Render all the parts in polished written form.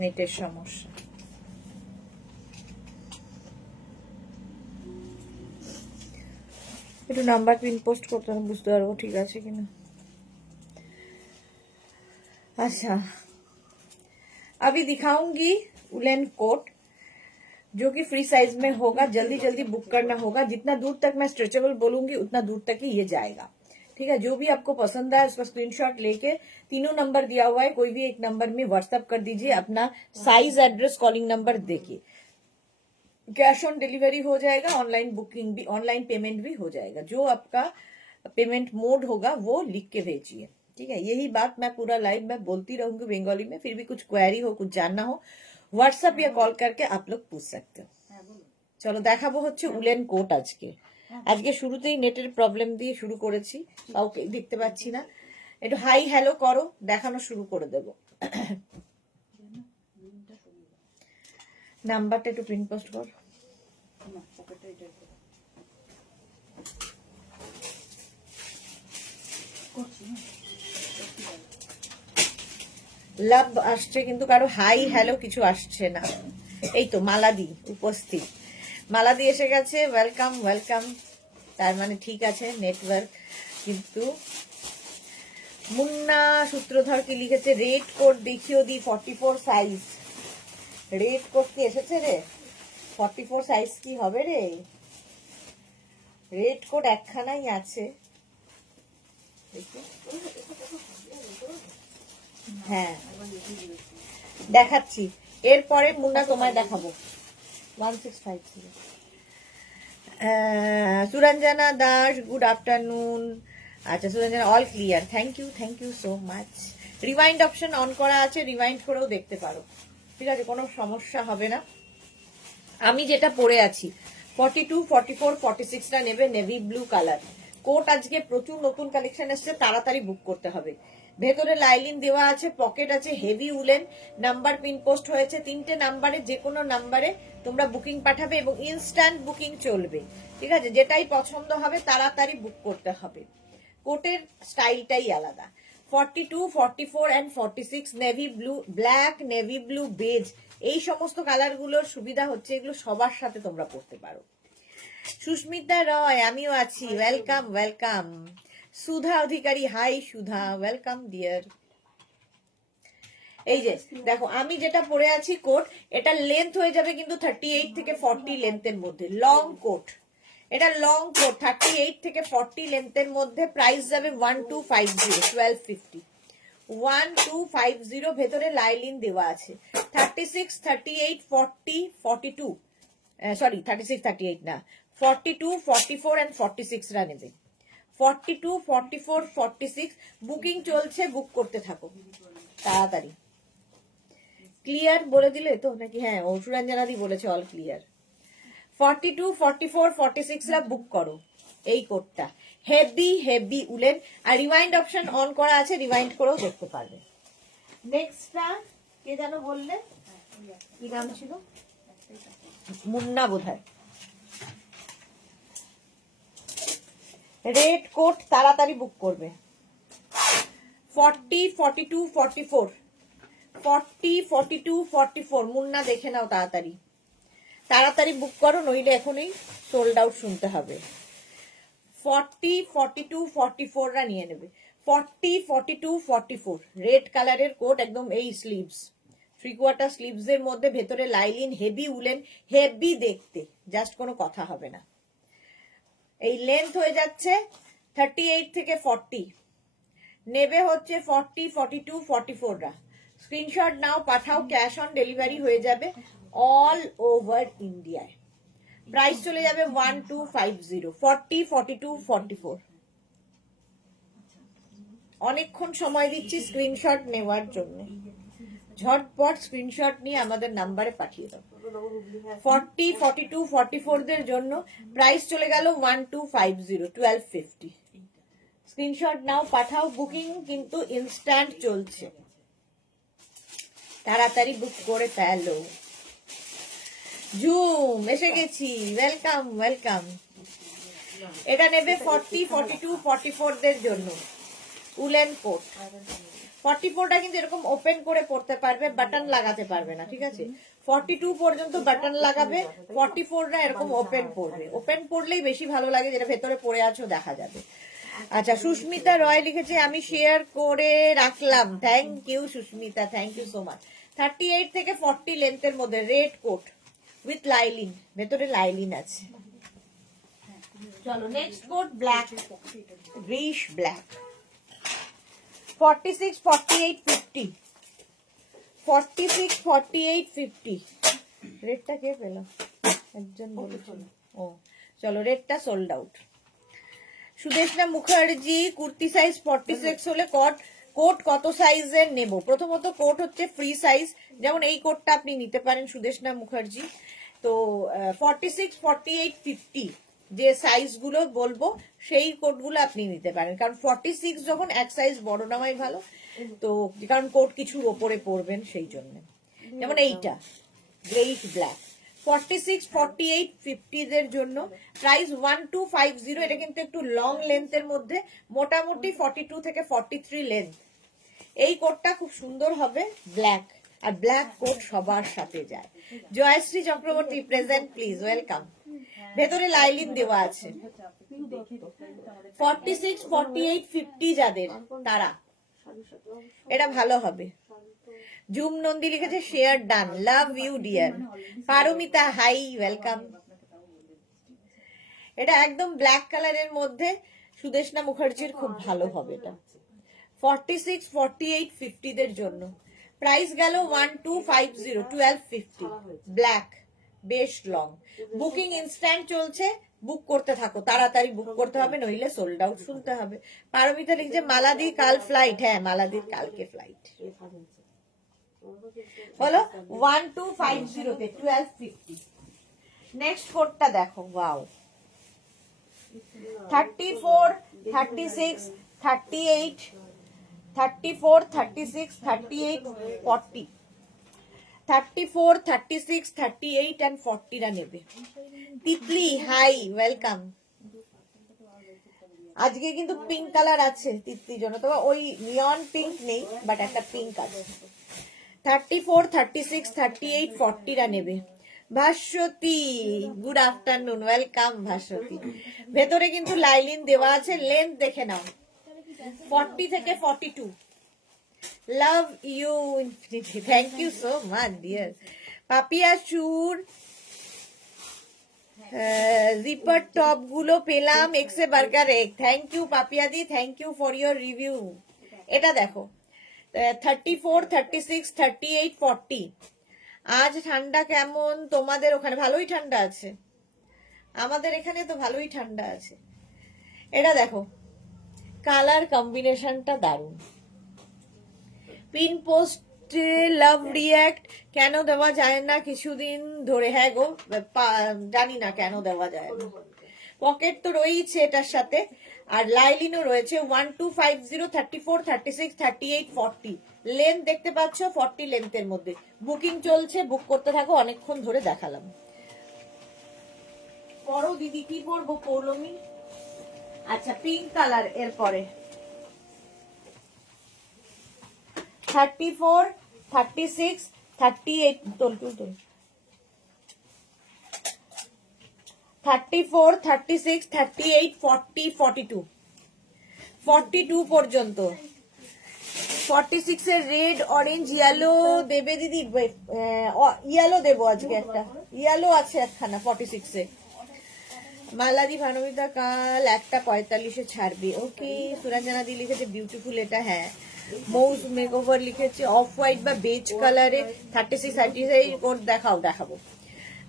নেটের সমস্যা। একটু নাম্বার পিন পোস্ট করতে হবে, বুঝতে পারবো ঠিক আছে किना। अच्छा, अभी दिखाऊंगी उलेन कोट जो कि फ्री साइज में होगा। जल्दी जल्दी बुक करना होगा। जितना दूर तक मैं स्ट्रेचेबल बोलूंगी उतना दूर तक ही ये जाएगा। ठीक है, जो भी आपको पसंद है उसका स्क्रीनशॉट लेके, तीनों नंबर दिया हुआ है, कोई भी एक नंबर में व्हाट्सएप कर दीजिए अपना साइज, एड्रेस, कॉलिंग नंबर देके। कैश ऑन डिलीवरी हो जाएगा, ऑनलाइन बुकिंग भी, ऑनलाइन पेमेंट भी हो जाएगा। जो आपका पेमेंट मोड होगा वो लिख के भेजिए। ठीक है, यही बात मैं पूरा लाइव में बोलती रहूंगी बेंगोली में। फिर भी कुछ क्वेरी हो, कुछ जानना हो, व्हाट्सएप या कॉल करके आप लोग पूछ सकते हो। চলো দেখাবো হচ্ছে উলেন কোট। আজকে শুরুতেই নেটের প্রবলেম দিয়ে শুরু করেছি, কাউকে দেখতে পাচ্ছি না। একটু হাই হ্যালো করো, দেখানো শুরু করে দেব। নাম্বারটা একটু প্রিন্ট পোস্ট কর। লাভ আসছে কিন্তু কারো হাই হ্যালো কিছু আসছে না। এই তো মালাদি উপস্থিত, মালাদি এসে গেছে। Welcome welcome. তার মানে ঠিক আছে নেটওয়ার্ক। কিন্তু মুন্না সূত্রধর কি লিখেছে, রেড কোড দেখিও দি 44 সাইজ। রেড কোড কি এসেছে রে? 44 সাইজ কি হবে রে? রেড কোড একখানাই আছে। হ্যাঁ দেখাচ্ছি, এরপরে মুন্না তোমায় দেখাবো। 1650। Suranjana Das, good afternoon. আচ্ছা Suranjana, all clear, thank you so much. Rewind option on করা আছে, রিওয়াইন্ড করেও দেখতে পারো। ঠিক আছে, কোনো সমস্যা হবে না। আমি যেটা পরে আছি 42, 44, 46টা নেবে নেভি ব্লু কালার কোট। আজকে প্রচুর নতুন কালেকশন এসছে, তাড়াতাড়ি বুক করতে হবে। ভেতরে লাইলিন দেওয়া আছে, পকেট আছে, heavy woollen, number pin post হয়েছে। 3টে নাম্বারে, যে কোনো নাম্বারে তোমরা বুকিং পাঠাবে এবং ইনস্ট্যান্ট বুকিং চলবে। ঠিক আছে, যেটাই পছন্দ হবে তাড়াতাড়ি বুক করতে হবে। কোটের স্টাইলটাই আলাদা। 42, 44 and 46 navy blue, black, navy blue, beige, এই সমস্ত কালার গুলোর সুবিধা হচ্ছে এগুলো সবার সাথে তোমরা পড়তে পারো। সুস্মিতা রয়, আমিও আছি, ওয়েলকাম ওয়েলকাম। সুধা অধিকারী, হাই সুধা, ওয়েলকাম ডিয়ার। এই যে দেখো আমি যেটা পরে আছি কোট, এটা লেন্থ হয়ে যাবে কিন্তু 38 থেকে 40 লেন্থের মধ্যে। লং কোট, এটা লং কোট 38 থেকে 40 লেন্থের মধ্যে। প্রাইস যাবে 1250, 1250, 1250। ভেতরে লাইলিন দেওয়া আছে। 36, 38, 40, 42, সরি 36, 38 না, 42, 44 and 46 রা নেবে। 42, 44, 46 বুকিং চলছে, বুক করতে থাকো তাড়াতাড়ি। ক্লিয়ার বলে দিলে তো নাকি? হ্যাঁ, সুরঞ্জনাদি বলেছে অল ক্লিয়ার। 42, 44, 46 রা বুক করো এই কোডটা। হেভি হেভি উলেন, আর রিওয়াইন্ড অপশন অন করা আছে, রিওয়াইন্ড করেও দেখতে পারবে। নেক্সটটা কে যেন বললে, কি নাম ছিল? মুন্না বোধহয়। রেড কোট তাড়াতাড়ি বুক করবে। 40, 42, 44, 40, 42, 44 মুন্না দেখে নাও তাড়াতাড়ি, তাড়াতাড়ি বুক করো, নইলে এখনই সোল্ড আউট শুনতে হবে। 40, 42, 44 রা নিয়ে নেবে। 40, 42, 44 রেড কালারের কোট, একদম এই স্লিভস, 3/4 স্লিভস এর মধ্যে, ভেতরে লাইলিন, হেভি উলেন, হেভি দেখতে, জাস্ট কোনো কথা হবে না। এই লেন্থ হয়ে যাচ্ছে 38 থেকে 40, নেবে হচ্ছে 40, 42, 44 রা। স্ক্রিনশট নাও, পাঠাও, ক্যাশ অন ডেলিভারি হয়ে যাবে অল ওভার ইন্ডিয়ায়। প্রাইস চলে যাবে 1250, 40, 42, 44। অনেকক্ষণ সময় দিচ্ছি স্ক্রিনশট নেওয়ার জন্য, ঝটপট স্ক্রিনশট নিয়ে আমাদের নাম্বারে পাঠিয়ে দাও। 40, 42, 44 দের জন্য প্রাইস চলে গেল 1250, 1250। স্ক্রিনশট নাও, পাঠাও, বুকিং কিন্তু ইনস্ট্যান্ট চলছে, তাড়াতাড়ি বুক করে ফেলো। জুম এসে গেছি, ওয়েলকাম ওয়েলকাম। এটা নেবে 40, 42, 44 দের জন্য উলেন কোট। 44টা কিন্তু এরকম ওপেন করে পড়তে পারবে, বাটন লাগাতে পারবে না, ঠিক আছে? 42 পর্যন্ত বাটন লাগাবে, 44টা এরকম ওপেন পড়বে। ওপেন পড়লেই বেশি ভালো লাগে, যেটা ভেতরে পড়ে আছো দেখা যাবে। আচ্ছা, সুস্মিতা রয় লিখেছে আমি শেয়ার করে রাখলাম। Thank you Susmita, thank you so much. 38 থেকে 40 লেন্থের মধ্যে রেড কোট উইথ লাইলিন, ভেতরে লাইলিন আছে। চলো next coat black, greyish black. 46, 48, 50, 46, 48, 50। রেডটা কে পেল? একজন বলেছিল। ও চলো, রেডটা sold out. Sudeshna Mukherjee, kurti size 46 হলে কোট কত সাইজের নেব? প্রথমত কোট হচ্ছে ফ্রি সাইজ, যেমন এই কোটটা আপনি নিতে পারেন সুদেশনা মুখার্জি। তো 46, 48, 50 যে সাইজগুলো বলবো সেই কোটগুলো আপনি নিতে পারেন, কারণ 46 যখন এক সাইজ বড় নেওয়াই ভালো। তো কারণ কোট কিছুর ওপরে পরবেন সেই জন্য। যেমন এইটা গ্রেইশ ব্ল্যাক 46, 48, 50 দের জন্য প্রাইস 1250। এটা কিন্তু একটু লং লেন্থের মধ্যে, মোটামুটি 42 থেকে 43 লেন্থ। এই কোটটা খুব সুন্দর হবে, ব্ল্যাক, আর ব্ল্যাক কোট সবার সাথে যায়। Joyshree Chakraborty present please, welcome. ভেতরে লাইলিন দেওয়া আছে। 46, 48, 50 যাদের, তারা এটা ভালো হবে। জুম নন্দী লিখেছে share done, love you dear. Paromita hi, welcome. এটা একদম ব্ল্যাক কালারের মধ্যে সুদেশনা মুখার্জির খুব ভালো হবে এটা। 46, 48, 50 দের জন্য প্রাইস গেল 1250, 1250 ব্ল্যাক, বেশ লং। বুকিং ইনস্ট্যান্ট চলছে, বুক করতে থাকো, তাড়াতাড়ি বুক করতে হবে, নইলে সোল্ড আউট শুনতে হবে। পারমিতা লিখছে মালাদি কাল ফ্লাইট। হ্যাঁ, মালাদির কালকে ফ্লাইট। হলো 1250 তে 1250। নেক্সট কোডটা দেখো, ওয়াও। 34, 36, 38, 34, 36, 38, 40, 34, 36, 38 and 40 রা নেবে। Titli hi, welcome. আজকে কিন্তু পিঙ্ক কালার আছে তিতলির জন্য, তবে ওই নিয়ন পিঙ্ক নেই, বাট একটা পিঙ্ক আছে। 34, 36, 38, 40 রা নেবে। Bhaswati, good afternoon, welcome Bhaswati. ভেতরে কিন্তু লাইলিন দেওয়া আছে, লেন্থ দেখে নাও, 40 থেকে 42। Love you infinity, thank you so much dear. Papiya Sur, zipper top গুলো পেলাম এক্সে বার্গার এক। Thank you Papiya di, thank you for your review. এটা দেখো 34, 36, 38, 40। আজ ঠান্ডা কেমন তোমাদের ওখানে? ভালোই ঠান্ডা আছে, আমাদের এখানে তো ভালোই ঠান্ডা আছে। এটা দেখো, কালার কম্বিনেশনটা দারুণ। পিন পোস্টে লাভ রিয়াক্ট কেন দেওয়া যায় না কিছুদিন ধরে? হ্যাঁ গো, জানি না কেন দেওয়া যায় না। পকেট তো রয়েছে এটার সাথে, আর লাইলিনও রয়েছে। 1250, 34, 36, 38, 40 লেন্থ দেখতে পাচ্ছ, 40 লেন্থের মধ্যে বুকিং চলছে, বুক করতে থাকো, অনেকক্ষণ ধরে দেখালাম। পরো দিদি, কি পরবো? পৌলমি। আচ্ছা, পিঙ্ক কালার। এরপরে 34, 36, 38 তোল 34, 36, 38, 40, 42, 42 পর্যন্ত। 46 এর রেড, অরেঞ্জ, ইয়েলো দেবে দিদি? ইয়েলো দেবো আজকে, একটা ইয়েলো আছে একখানা 46 এ। মালাদি ভানবিতা কাল 1:45 ছাড়বে, ওকে। সুরঞ্জনা দি লিখেছে বিউটিফুল এটা, হ্যাঁ। মৌজ মেকওভার লিখেছে অফ হোয়াইট বা বেজ কালারে 36, 38 কোড দেখাবো।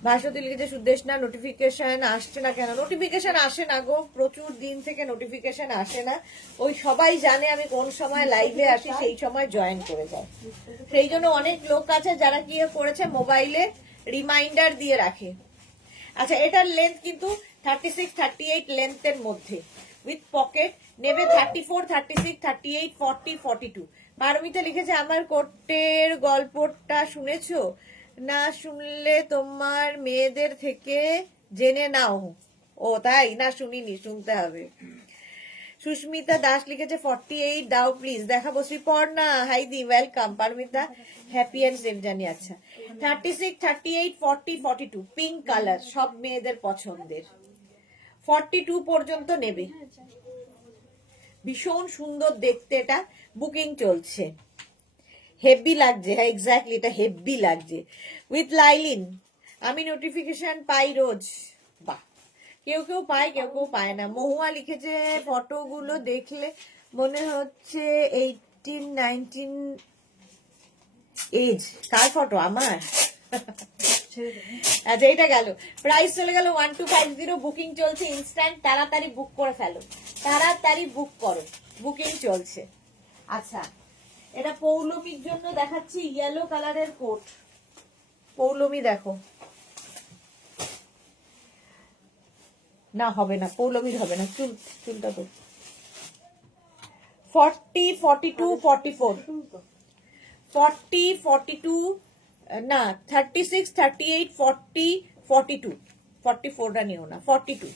ভাস্বতী লিখেছে সুদেশনা নোটিফিকেশন আসছে না কেন? নোটিফিকেশন আসে না গো, প্রচুর দিন থেকে নোটিফিকেশন আসে না। ওই সবাই জানে আমি কোন সময় লাইভে আসি, সেই সময় জয়েন করে যায়। সেই জন্য অনেক লোক আছে যারা কি করেছে, মোবাইলে রিমাইন্ডার দিয়ে রাখে। আচ্ছা, এটার লেন্থ কিন্তু 36, 38 লেন্থের মধ্যে উইথ পকেট নেবে। 34, 36, 38, 40, 42। পারমিতা লিখেছে আমার কোটের গল্পটা শুনেছো? না শুনলে তোমার মেয়েদের থেকে জেনে নাও। ও তাই? না শুনিনি, শুনতে হবে। সুস্মিতা দাস লিখেছে 48 দাও প্লিজ, দেখাবো। শ্রীপর্ণা হাইদি welcome. Paromita happy and safe journey. আচ্ছা 36, 38, 40, 42 পিঙ্ক কালার, সব মেয়েদের পছন্দের। 42 পর্যন্ত নেবে, ভীষণ সুন্দর দেখতে, এটা বুকিং চলছে, হেভি লাগছে। হ্যাঁ এক্স্যাক্টলি, এটা হেভি লাগছে উইথ লাইলিন। আমি নোটিফিকেশন পাই রোজ। বাহ, কেউ কেউ পায় কেউ কেউ পায় না। মহুয়া লিখেছে ফটোগুলো দেখলে মনে হচ্ছে 18, 19 এজ। কার ফটো? আমার? আচ্ছা এটা গেল, প্রাইস চলে গেল 1250, বুকিং চলছে ইনস্ট্যান্ট, তাড়াতাড়ি বুক করে ফেলো, তাড়াতাড়ি বুক করো, বুকিং চলছে। আচ্ছা এটা পৌলমীর জন্য দেখাচ্ছি, ইয়েলো কালারের কোট। পৌলমী দেখো, না হবে না, পৌলমীর হবে না, চুলটা তো 40, 42, 44, 40, 42 না 36, 38, 40, 42, 44টা নিও না, 42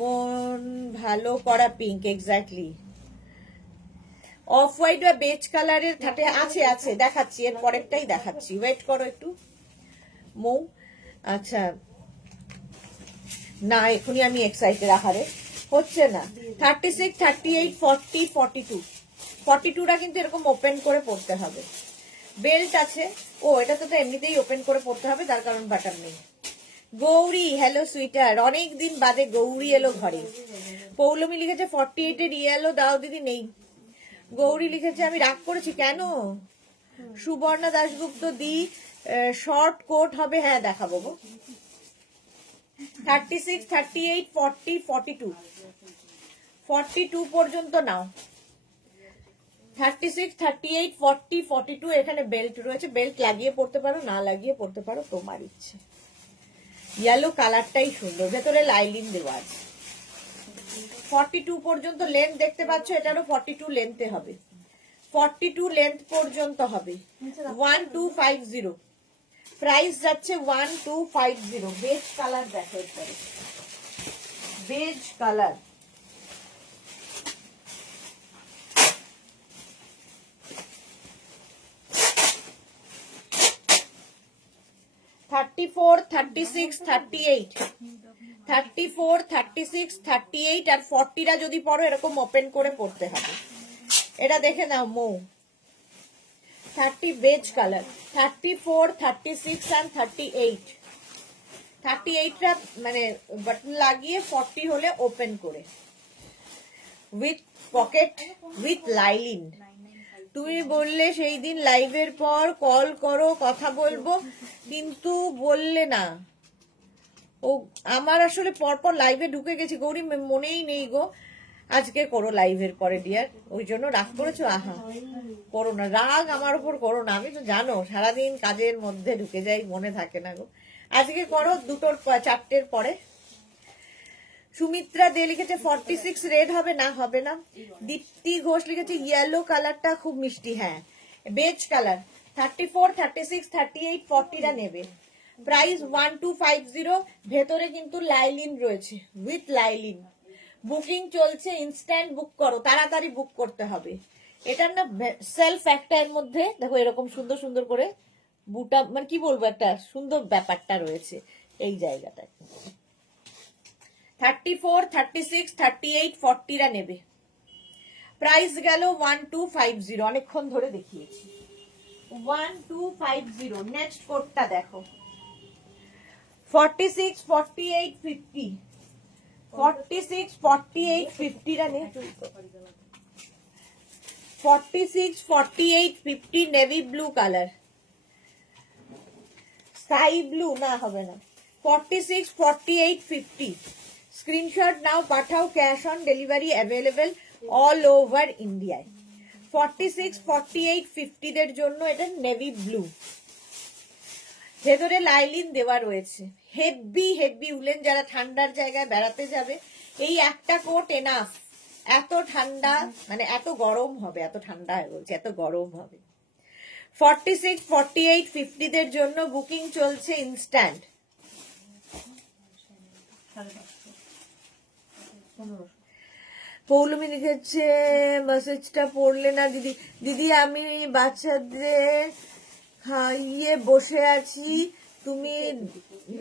মন ভালো করা পিঙ্ক, এক্স্যাক্টলি। অফ হোয়াইট বা বেজ কালারের থাকে, আছে আছে, দেখাচ্ছি, এর পরেরটাই দেখাচ্ছি, ওয়েট করো একটু মৌ। আচ্ছা না এখনই আমি এক্সাইটেড, আহারে হচ্ছে না। 36, 38, 40, 42, 42টা কিন্তু এরকম ওপেন করে পড়তে হবে, বেল্ট আছে। ও এটা তো এমনিতেই ওপেন করে পড়তে হবে, তার কারণ বাটার নেই। গৌরী হ্যালো সুইটার, অনেকদিন বাদে গৌরী এলো ঘরে। পৌলমী লিখেছে 48 এর ইয়েলো দাও দিদি, নেই। গৌরী লিখেছে আমি রাগ করেছি, কেন? সুবর্ণা দাশগুপ্ত দি শর্ট কোট হবে, হ্যাঁ দেখাবো গো। 36, 38, 40, 42, 42 পর্যন্ত নাও। 36, 38, 40, 42 এখানে বেল্ট রয়েছে, বেল্ট লাগিয়ে পড়তে পারো, না লাগিয়ে পড়তে পারো, তোমার ইচ্ছে। ইয়েলো কালারটাই সুন্দর, ভেতরে লাইলিন দেওয়া আছে। 42 পর্যন্ত লেন্থ দেখতে পাচ্ছ, এটারও 42 লেন্থে হবে, 42 লেন্থ পর্যন্ত হবে। 1250, প্রাইস যাচ্ছে 1250। বেজ কালার দেখো, এরপরে বেজ কালার, $34, $36, $38, $34, $36, $38 আর 40টা যদি পড়ো এরকম ওপেন করে পড়তে হবে। এটা দেখে নাও মৌ, 30 বেজ কালার, 34, 36 and 38, 38টা মানে বাটন লাগিয়ে 40 হলে ওপেন করে, উইথ পকেট, উইথ লাইলিন। তুমি বললে সেই দিন লাইভের পর কল করো, কথা বলবো, কিন্তু বললে না। ও আমার আসলে পরপর লাইভে ঢুকে গেছি গৌরী, মনেই নেই গো। আজকে করো লাইভের পরে ডিয়ার, ওই জন্য রাগ করেছো? আহা করো না, রাগ আমার উপর করো না, আমি তো জানো সারাদিন কাজের মধ্যে ঢুকে যাই, মনে থাকে না গো। আজকে করো 2টোর 4টের পরে। সুমিত্রা দে লিখেছে 46 রেড হবে না, হবে না। দীপ্তি ঘোষ লিখেছে ইয়েলো কালারটা খুব মিষ্টি, হ্যাঁ বেজ কালার। 34, 36, 38, 40টা নেবে, প্রাইস 1250। ভেতরে কিন্তু লাইলিন রয়েছে, উইথ লাইলিন, বুকিং চলছে, ইনস্ট্যান্ট বুক করো, তাড়াতাড়ি বুক করতে হবে। এটার না সেলফ একটা এর মধ্যে দেখো এরকম সুন্দর সুন্দর করে বুটা, মানে কি বলবো, একটা সুন্দর ব্যাপারটা রয়েছে এই জায়গাটায়। 34, 36, 38, 40টা নেবে, প্রাইস গেল 1250, অনেকক্ষণ ধরে দেখিয়েছি। 1250। নেক্সট কোডটা দেখো, 46, 48, 50, 46, 48, 50টা নে, 46, 48, 50 navy blue colour, sky blue না হবে না। 46, 48, 50 স্ক্রিনশট নাও, পাঠাও, cash on delivery available all over ইন্ডিয়ায়। 46, 48, 50 দের জন্য এটা নেভি ব্লু, ভেতরে লাইলিন দেওয়া রয়েছে, হেভি হেভি উলেন। যারা ঠান্ডার জায়গায় বেড়াতে যাবে এই একটা কোট এনাফ, এত ঠান্ডা মানে এত গরম হবে, এত ঠান্ডা বলছে, এত গরম হবে। 46, 48, 50 দের জন্য বুকিং চলছে ইনস্ট্যান্ট। পৌলমি লিখেছে মেসেজটা পড়লে না দিদি। দিদি আমি বাচ্চাদের খাইয়ে বসে আছি, তুমি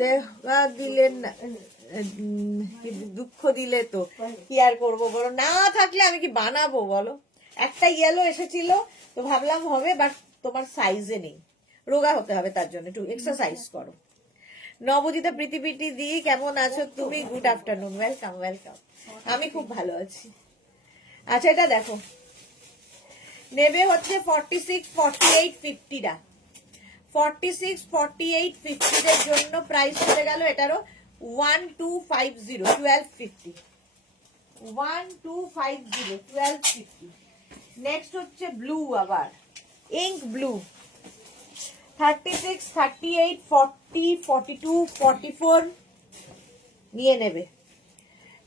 দেখা দিলে না, দুঃখ দিলে তো কি আর করবো বলো। না থাকলে আমি কি বানাবো বলো। একটা ইয়েলো এসেছিল তো ভাবলাম হবে, বাট তোমার সাইজে নেই, রোগা হতে হবে, তার জন্য একটু এক্সারসাইজ করো। নবজিতা পৃথিবীটি দি কেমন আছো তুমি? Good afternoon, welcome welcome. আমি খুব ভালো আছি। আচ্ছা এটা দেখো, নেবে হচ্ছে 46, 48, 50টা। 46, 48, 50 এর জন্য প্রাইস চলে গেল এটারও 1250, 1250, 1250, 1250। নেক্সট হচ্ছে ব্লু, আবার ইঙ্ক ব্লু, 36, 38, 40, 42, 44 নিয়ে নেবে।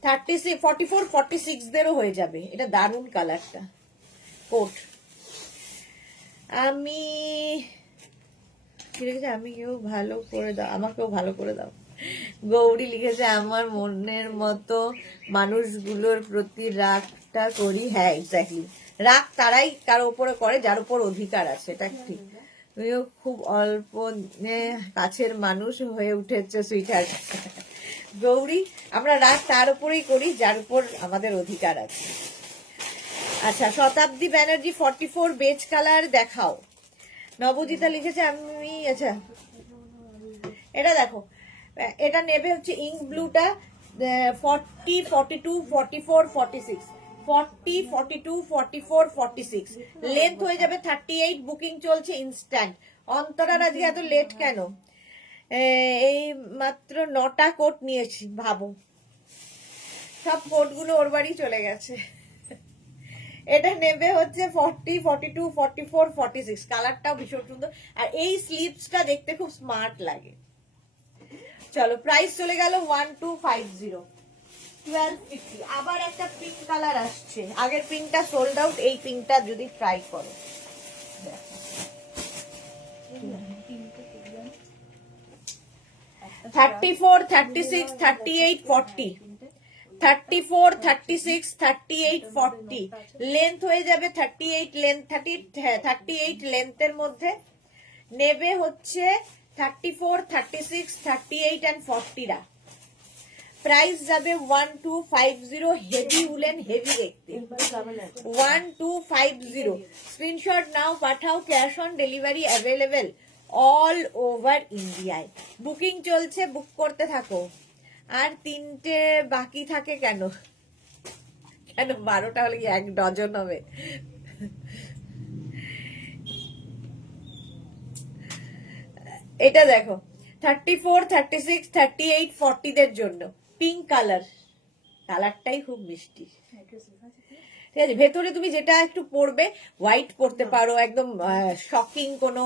36, 44, 46 দেরও হয়ে যাবে। এটা দারুণ কালারটা, কোট। আমি লিখেছে আমি কেউ ভালো করে দাও, আমাকেও ভালো করে দাও। গৌরী লিখেছে আমার মনের মতো মানুষগুলোর প্রতি রাগটা করি। হ্যাঁ এক্স্যাক্টলি, রাগ তারাই কারো উপরে করে যার উপর অধিকার আছে, এটা ঠিক। তুমিও খুব অল্প কাছের মানুষ হয়ে উঠেছে সুইটহার্ট। গৌরী, আমরা রাগ তার উপরেই করি যার উপর আমাদের অধিকার আছে। আচ্ছা, শতাব্দী ব্যানার্জি 44 বেজ কালার দেখাও। নবজিতা লিখেছে আমি, আচ্ছা এটা দেখো, এটা নেবে হচ্ছে ইঙ্ক ব্লুটা, 40, 42, 44, 46, 40, 42, 44, 46, লেন্থ হয়ে যাবে 38। বুকিং চলছে ইনস্ট্যান্ট। অন্তরার আজকে এত লেট কেন? এই মাত্র 9টা কোট নিয়েছি, ভাবো। সব কোটগুলো ওর বাড়ি চলে গেছে। এটা নেবে হচ্ছে 40, 42, 44, 46, কালারটাও ভীষণ সুন্দর, আর এই স্লিভসটা দেখতে খুব স্মার্ট লাগে। চলো প্রাইস চলে গেল 1250, 1250। আবার একটা পিঙ্ক কালার আসছে, আগের পিঙ্কটা সোল্ড আউট, এই পিঙ্কটা যদি ট্রাই করো। 34, 36, 38, 40, 34, 36, 38, 40, লেন্থ হয়ে যাবে 38, লেন্থ 38 লেন্থের মধ্যে নেবে হচ্ছে 34, 36, 38 and 40টা। প্রাইস যাবে 1250, হেভি উলেন, হেভি দেখতে। 1250, স্ক্রিনশট নাও, পাঠাও। Cash on delivery available all over ইন্ডিয়ায়। বুকিং চলছে, বুক করতে থাকো। আর 3টে বাকি থাকে কেন? 12টা হলে কি 1 ডজন হবে? এটা দেখো, 34, 36, 38, 40 দের জন্য পিঙ্ক কালার, কালারটাই খুব মিষ্টি। ঠিক আছে, ভেতরে তুমি যেটা একটু পরবে, হোয়াইট পরতে পারো, একদম শকিং কোনো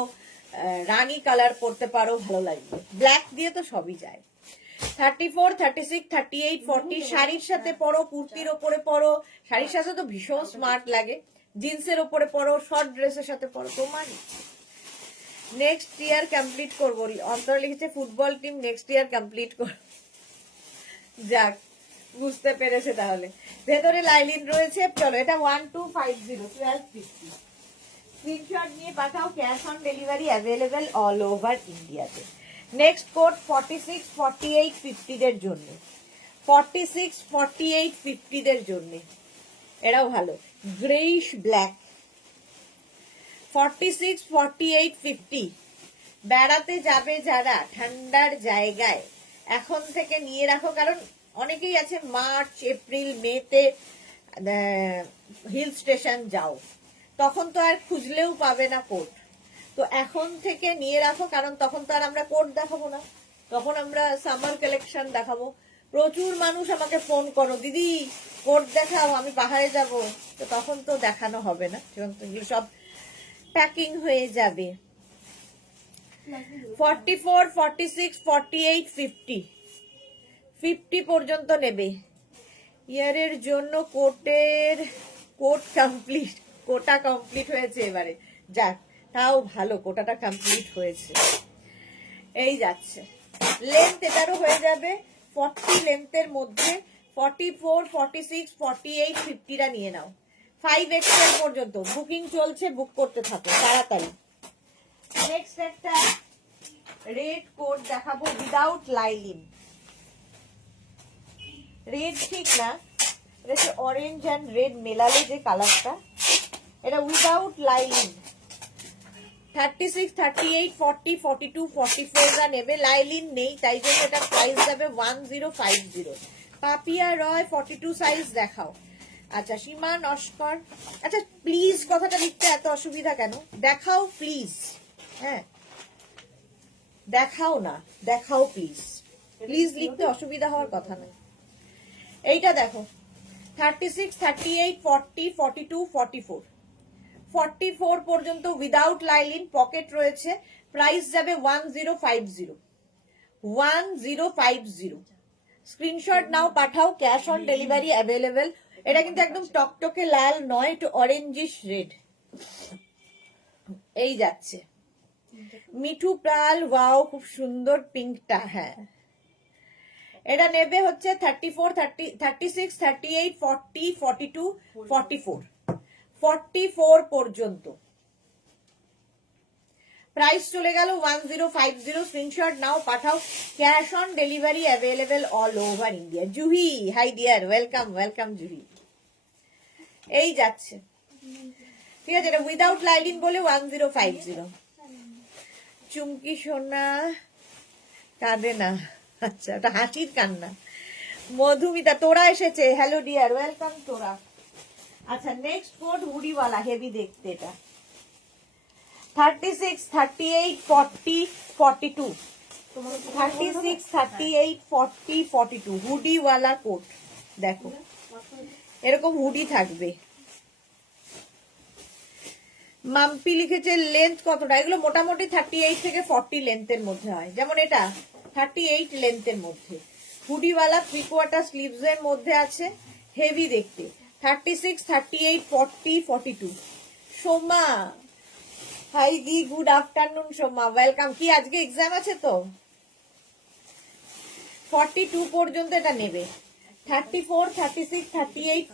রানী কালার পরতে পারো, ভালো লাগবে। ব্ল্যাক দিয়ে তো সবই যায়। 34, 36, 38, 40 শাড়ির সাথে পরো, কুর্তির ওপরে পরো, শাড়ির সাথে তো ভীষণ স্মার্ট লাগে, জিন্সের ওপরে পরো, শর্ট ড্রেসের সাথে পরো, তোমার নেক্সট ইয়ার কমপ্লিট করবো। অন্তরা লিখেছে football team next year complete করবো। যাক, বুঝতে পেরেছে তাহলে। ভেতরে লাইলিন রয়েছে। চলো, এটা 1250, 1250। স্ক্রিনশট নিয়ে পাঠাও। Cash on delivery available all over ইন্ডিয়াতে। নেক্সট কোড 46, 48, 50 দের জন্য। 46, 48, 50 দের জন্য এটাও ভালো, গ্রেইশ ব্ল্যাক। 46, 48, 50 বেড়াতে যাবে যারা ঠান্ডার জায়গায়, এখন থেকে নিয়ে রাখো। কারণ অনেকেই আছে মার্চ, এপ্রিল, মেতে হিল স্টেশন যাও, তখন তো আর খুঁজলেও পাবে না কোট। তো এখন থেকে নিয়ে রাখো, কারণ তখন তো আর আমরা কোট দেখাবো না, তখন আমরা সামার কালেকশন দেখাবো। প্রচুর মানুষ আমাকে ফোন করো, দিদি কোট দেখাও, আমি পাহাড়ে যাব। তো তখন তো দেখানো হবে না, সব প্যাকিং হয়ে যাবে। 44, 46, 48, 50, 50 পর্যন্ত নেবে। ইয়ারের জন্য কোট কমপ্লিট, কোটা কমপ্লিট হয়েছে এবারে। যাক, তাও ভালো, কোটাটা কমপ্লিট হয়েছে। এই যাচ্ছে লেন্থ, এটারও হয়ে যাবে 40 লেন্থের মধ্যে, 44, 46, 48, 50টা নিয়ে নাও। 5XL পর্যন্ত বুকিং চলছে, বুক করতে থাকো তাড়াতাড়ি। নেক্সট একটা রেড কোট দেখাবো উইদাউট লাইলিন। রেড ঠিক না, এটা হচ্ছে অরেঞ্জ অ্যান্ড রেড মেলালে যে কালারটা, এটা উইদাউট লাইলিন। 36, 38, 40, 42, 44 রা নেবে, লাইলিন নেই, তাই জন্য এটা প্রাইস যাবে 1050। পাপিয়া রয় 42 সাইজ দেখাও। আচ্ছা সীমা নস্কর, আচ্ছা প্লিজ কথাটা লিখতে এত অসুবিধা কেন? দেখাও প্লিজ, হ্যাঁ দেখাও না, দেখাও প্লিজ। প্লিজ লিখতে অসুবিধা হওয়ার কথা নয়। এইটা দেখো 36, 38, 40, 42, 44, 44 পর্যন্ত উইদাউট লাইলিন, পকেট রয়েছে, প্রাইস যাবে 1050। 1050 স্ক্রিনশট নাও, পাঠাও, ক্যাশ অন ডেলিভারি অ্যাভেলেবেল। এটা কিন্তু একদম টকটকে লাল নয়, একটু অরেঞ্জিশ রেড। এই যাচ্ছে মিঠু প্রাল, ওয়াও খুব সুন্দর পিঙ্কটা। হ্যাঁ এটা নেবে হচ্ছে 34, 36, 38, 40, 42, 44, 44 পর্যন্ত। প্রাইস চলে গেল 1050। স্ক্রিনশট নাও, পাঠাও, cash on delivery available all over India. Juhi high deer, welcome welcome Juhi. এই যাচ্ছে, ঠিক আছে, এটা উইদাউট লাইলিন বলে 1050। চুমকি সোনা কাঁদে না, আচ্ছা ওটা হাসির কান্না। মধুমিতা তোরা এসেছে, হ্যালো ডিয়ার, ওয়েলকাম তোরা। আচ্ছা নেক্সট কোড হুডিওয়ালা, হেভি দেখতে এটা। 36, 38, 40, 42, 36, 38, 40, 42 হুডিওয়ালা কোট। দেখো এরকম হুডি থাকবে। মাম্পি লিখেছে লেন্থ কতটা, এগুলো মোটামুটি 38 থেকে 40 লেন্থের মধ্যে হয়। যেমন এটা 38 লেন্থের মধ্যে, হুডিওয়ালা 3/4 স্লিভস এর মধ্যে আছে, হেভি দেখতে। 36, 38, 40, 42। সোমা হাই দি, গুড আফটারনুন সোমা, ওয়েলকাম। কি আজকে এক্সাম আছে তো? 42 পর্যন্ত এটা নেবে। 34, 36, 38,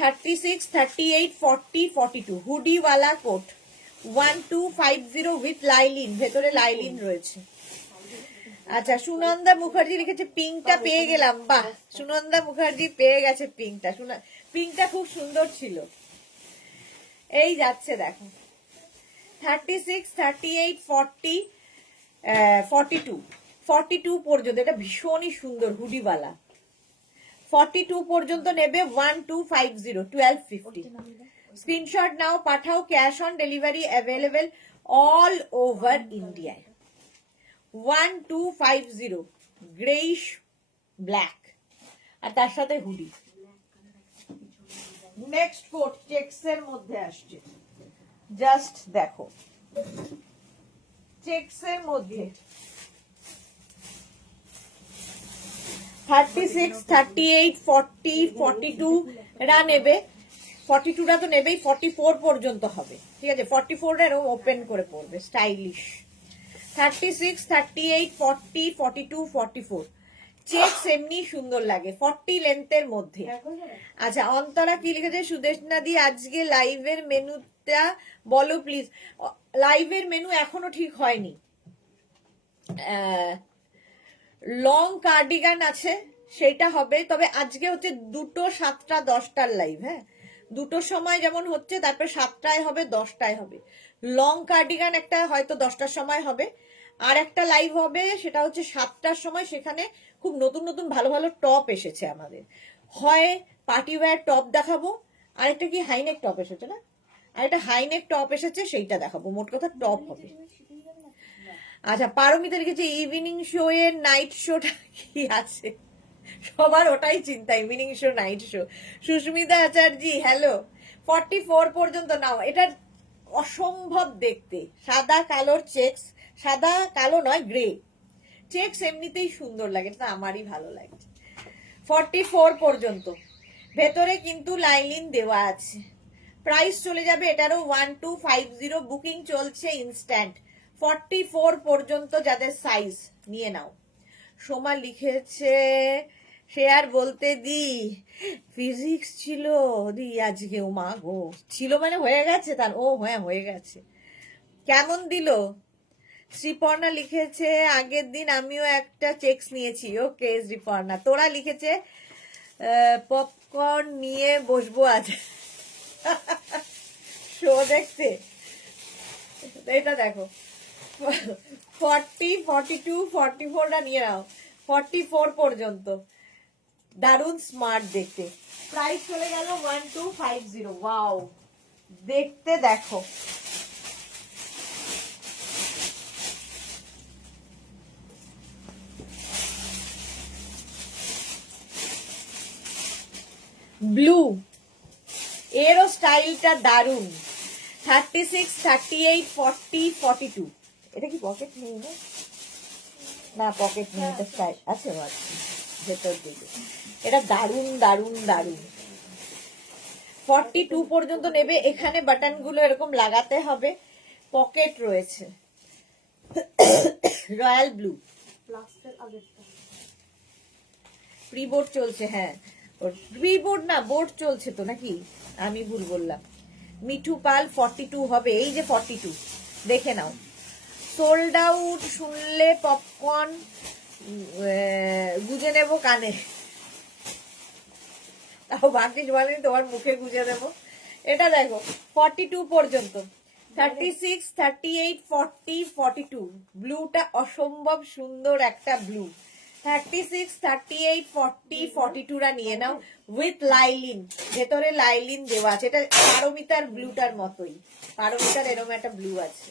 36, 38, 40, 42 হুডিওয়ালা কোট 1250 উইথ লাইলিন, ভেতরে লাইলিন রয়েছে। আচ্ছা সুনন্দা মুখার্জি লিখেছে পিঙ্কটা পেয়ে গেলাম। বাহ, সুনন্দা মুখার্জি পেয়ে গেছে পিঙ্কটা। পিঙ্কটা খুব সুন্দর ছিল। এই যাচ্ছে দেখো 36, 38, 40, 42, 42 পর্যন্ত, এটা ভীষণই সুন্দর হুডিওয়ালা। 42 পর্যন্ত নেবে 1250, 1250। স্ক্রিনশট নাও, পাঠাও, cash on delivery available all over ইন্ডিয়ায়। 1250 গ্রেইশ ব্ল্যাক, আর তার সাথে হুডি। নেক্সট কোট চেকস এর মধ্যে আসছে, জাস্ট দেখো চেকস এর মধ্যে 36, 38, 40, 42 রা নেবে। 42 রা তো নেবেই, 44 পর্যন্ত হবে, ঠিক আছে। 44 এরও ওপেন করে পড়বে, স্টাইলিশ। 36, 38, 40, 42, 44 চেকস এমনি সুন্দর লাগে, 40 লেন্থের মধ্যে। আচ্ছা অন্তরা কি লিখেছে, সুদেশনা দি আজকে লাইভের মেনুটা বলো প্লিজ। লাইভের মেনু এখনো ঠিক হয়নি। লং কার্ডিগান আছে, সেটা হবে, তবে আজকে হচ্ছে 2টো, 7টা, 10টার লাইভ। হ্যাঁ 2টোর সময় যেমন হচ্ছে, তারপর 7টায় হবে, 10টায় হবে। লং কার্ডিগান একটা হয়তো 10টার সময় হবে, আর একটা লাইভ হবে সেটা হচ্ছে 7টার সময়। সেখানে খুব নতুন নতুন ভালো ভালো টপ এসেছে আমাদের, হয় পার্টি ওয়্যার টপ দেখাবো, আর একটা কি হাইনেক টপ এসেছে না, আর একটা হাইনেক টপ এসেছে, সেইটা দেখাবো। মোট কথা টপ হবে। আচ্ছা পারমিতা লিখেছে ইভিনিং শো এর নাইট শোটা কি আছে, সবার ওটাই চিন্তা, evening show night show. Susmita Acharya hello. 44 পর্যন্ত নাও, এটা অসম্ভব দেখতে, সাদা কালোর চেকস, সাদা কালো নয় গ্রে চেকস, এমনিতেই সুন্দর লাগে, এটা আমারই ভালো লাগে। 44 পর্যন্ত, ভেতরে কিন্তু লাইলিন দেওয়া আছে। প্রাইস চলে যাবে এটারও 1250, বুকিং চলছে ইনস্ট্যান্ট। 44 পর্যন্ত যাদের সাইজ নিয়ে নাও। সোমা লিখেছে সে আর বলতে দি ফিজিক্স ছিল দি আজকে, ও মা গো, ছিল মানে হয়ে গেছে তার, ও হ্যাঁ হয়ে গেছে। কেমন দিল? শ্রীপর্ণা লিখেছে আগের দিন আমিও একটা চেকস নিয়েছি। ওকে শ্রীপর্ণা। তোরা লিখেছে পপকর্ন নিয়ে বসবো আজ শো দেখতে। এটা দেখো 40, 42, 44টা নিয়ে নাও, 44 পর্যন্ত। দারুণ স্মার্ট দেখতে। প্রাইস চলে গেল 1250। ওয়াও, দেখতে দেখো। ব্লু, এরও স্টাইলটা দারুণ। 36, 38, 40, 42। এটা কি পকেট নেই? না পকেট নেই, এটা স্টাইল আছে ভেতর দিকে। এটা দারুণ দারুণ দারুণ। 42 পর্যন্ত নেবে। এখানে বাটন গুলো এরকম লাগাতে হবে, পকেট রয়েছে। রয়্যাল ব্লু, প্রি বোর্ড চলছে। হ্যাঁ প্রি বোর্ড না, বোর্ড চলছে তো নাকি, আমি ভুল বললাম। মিঠু পাল 42 হবে, এই যে 42 দেখে নাও। সোল্ড আউট শুনলে পপকর্ন গুজে নেব কানে। তাও ভাগ্যিস বলেনি তোমার মুখে গুজে দেবো। এটা দেখো 42 পর্যন্ত। 36, 38, 40, 42। ব্লুটা অসম্ভব সুন্দর একটা ব্লু। 36, 38, 40, 42 রা নিয়ে নাও উইথ লাইলিন। ভেতরে লাইলিন দেওয়া আছে। এটা পারমিতার ব্লুটার মতোই, পারমিতার এরকম একটা ব্লু আছে।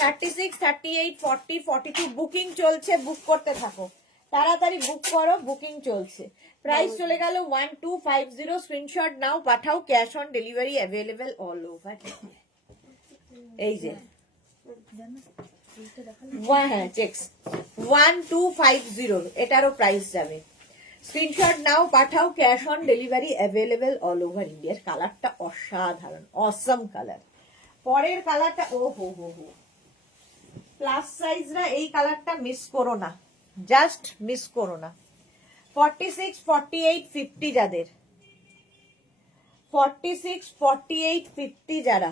36, 38, 40, 42 বুকিং চলছে, বুক করতে থাকো, তাড়াতাড়ি বুক করো, বুকিং চলছে। প্রাইস চলে গেল 1250। স্ক্রিনশট নাও, পাঠাও, cash on delivery available all over. এই যে হ্যাঁ চেক্স 1250, এটারও প্রাইস যাবে। স্ক্রিনশট নাও, পাঠাও, cash on delivery available all over ইন্ডিয়ার। কালারটা অসাধারণ, অসম কালার। পরের কালারটা ও হো হো হো, প্লাস সাইজরা এই কালারটা মিস করো না, জাস্ট মিস করো না। 46, 48, 50 যাদের, 46, 48, 50 যারা,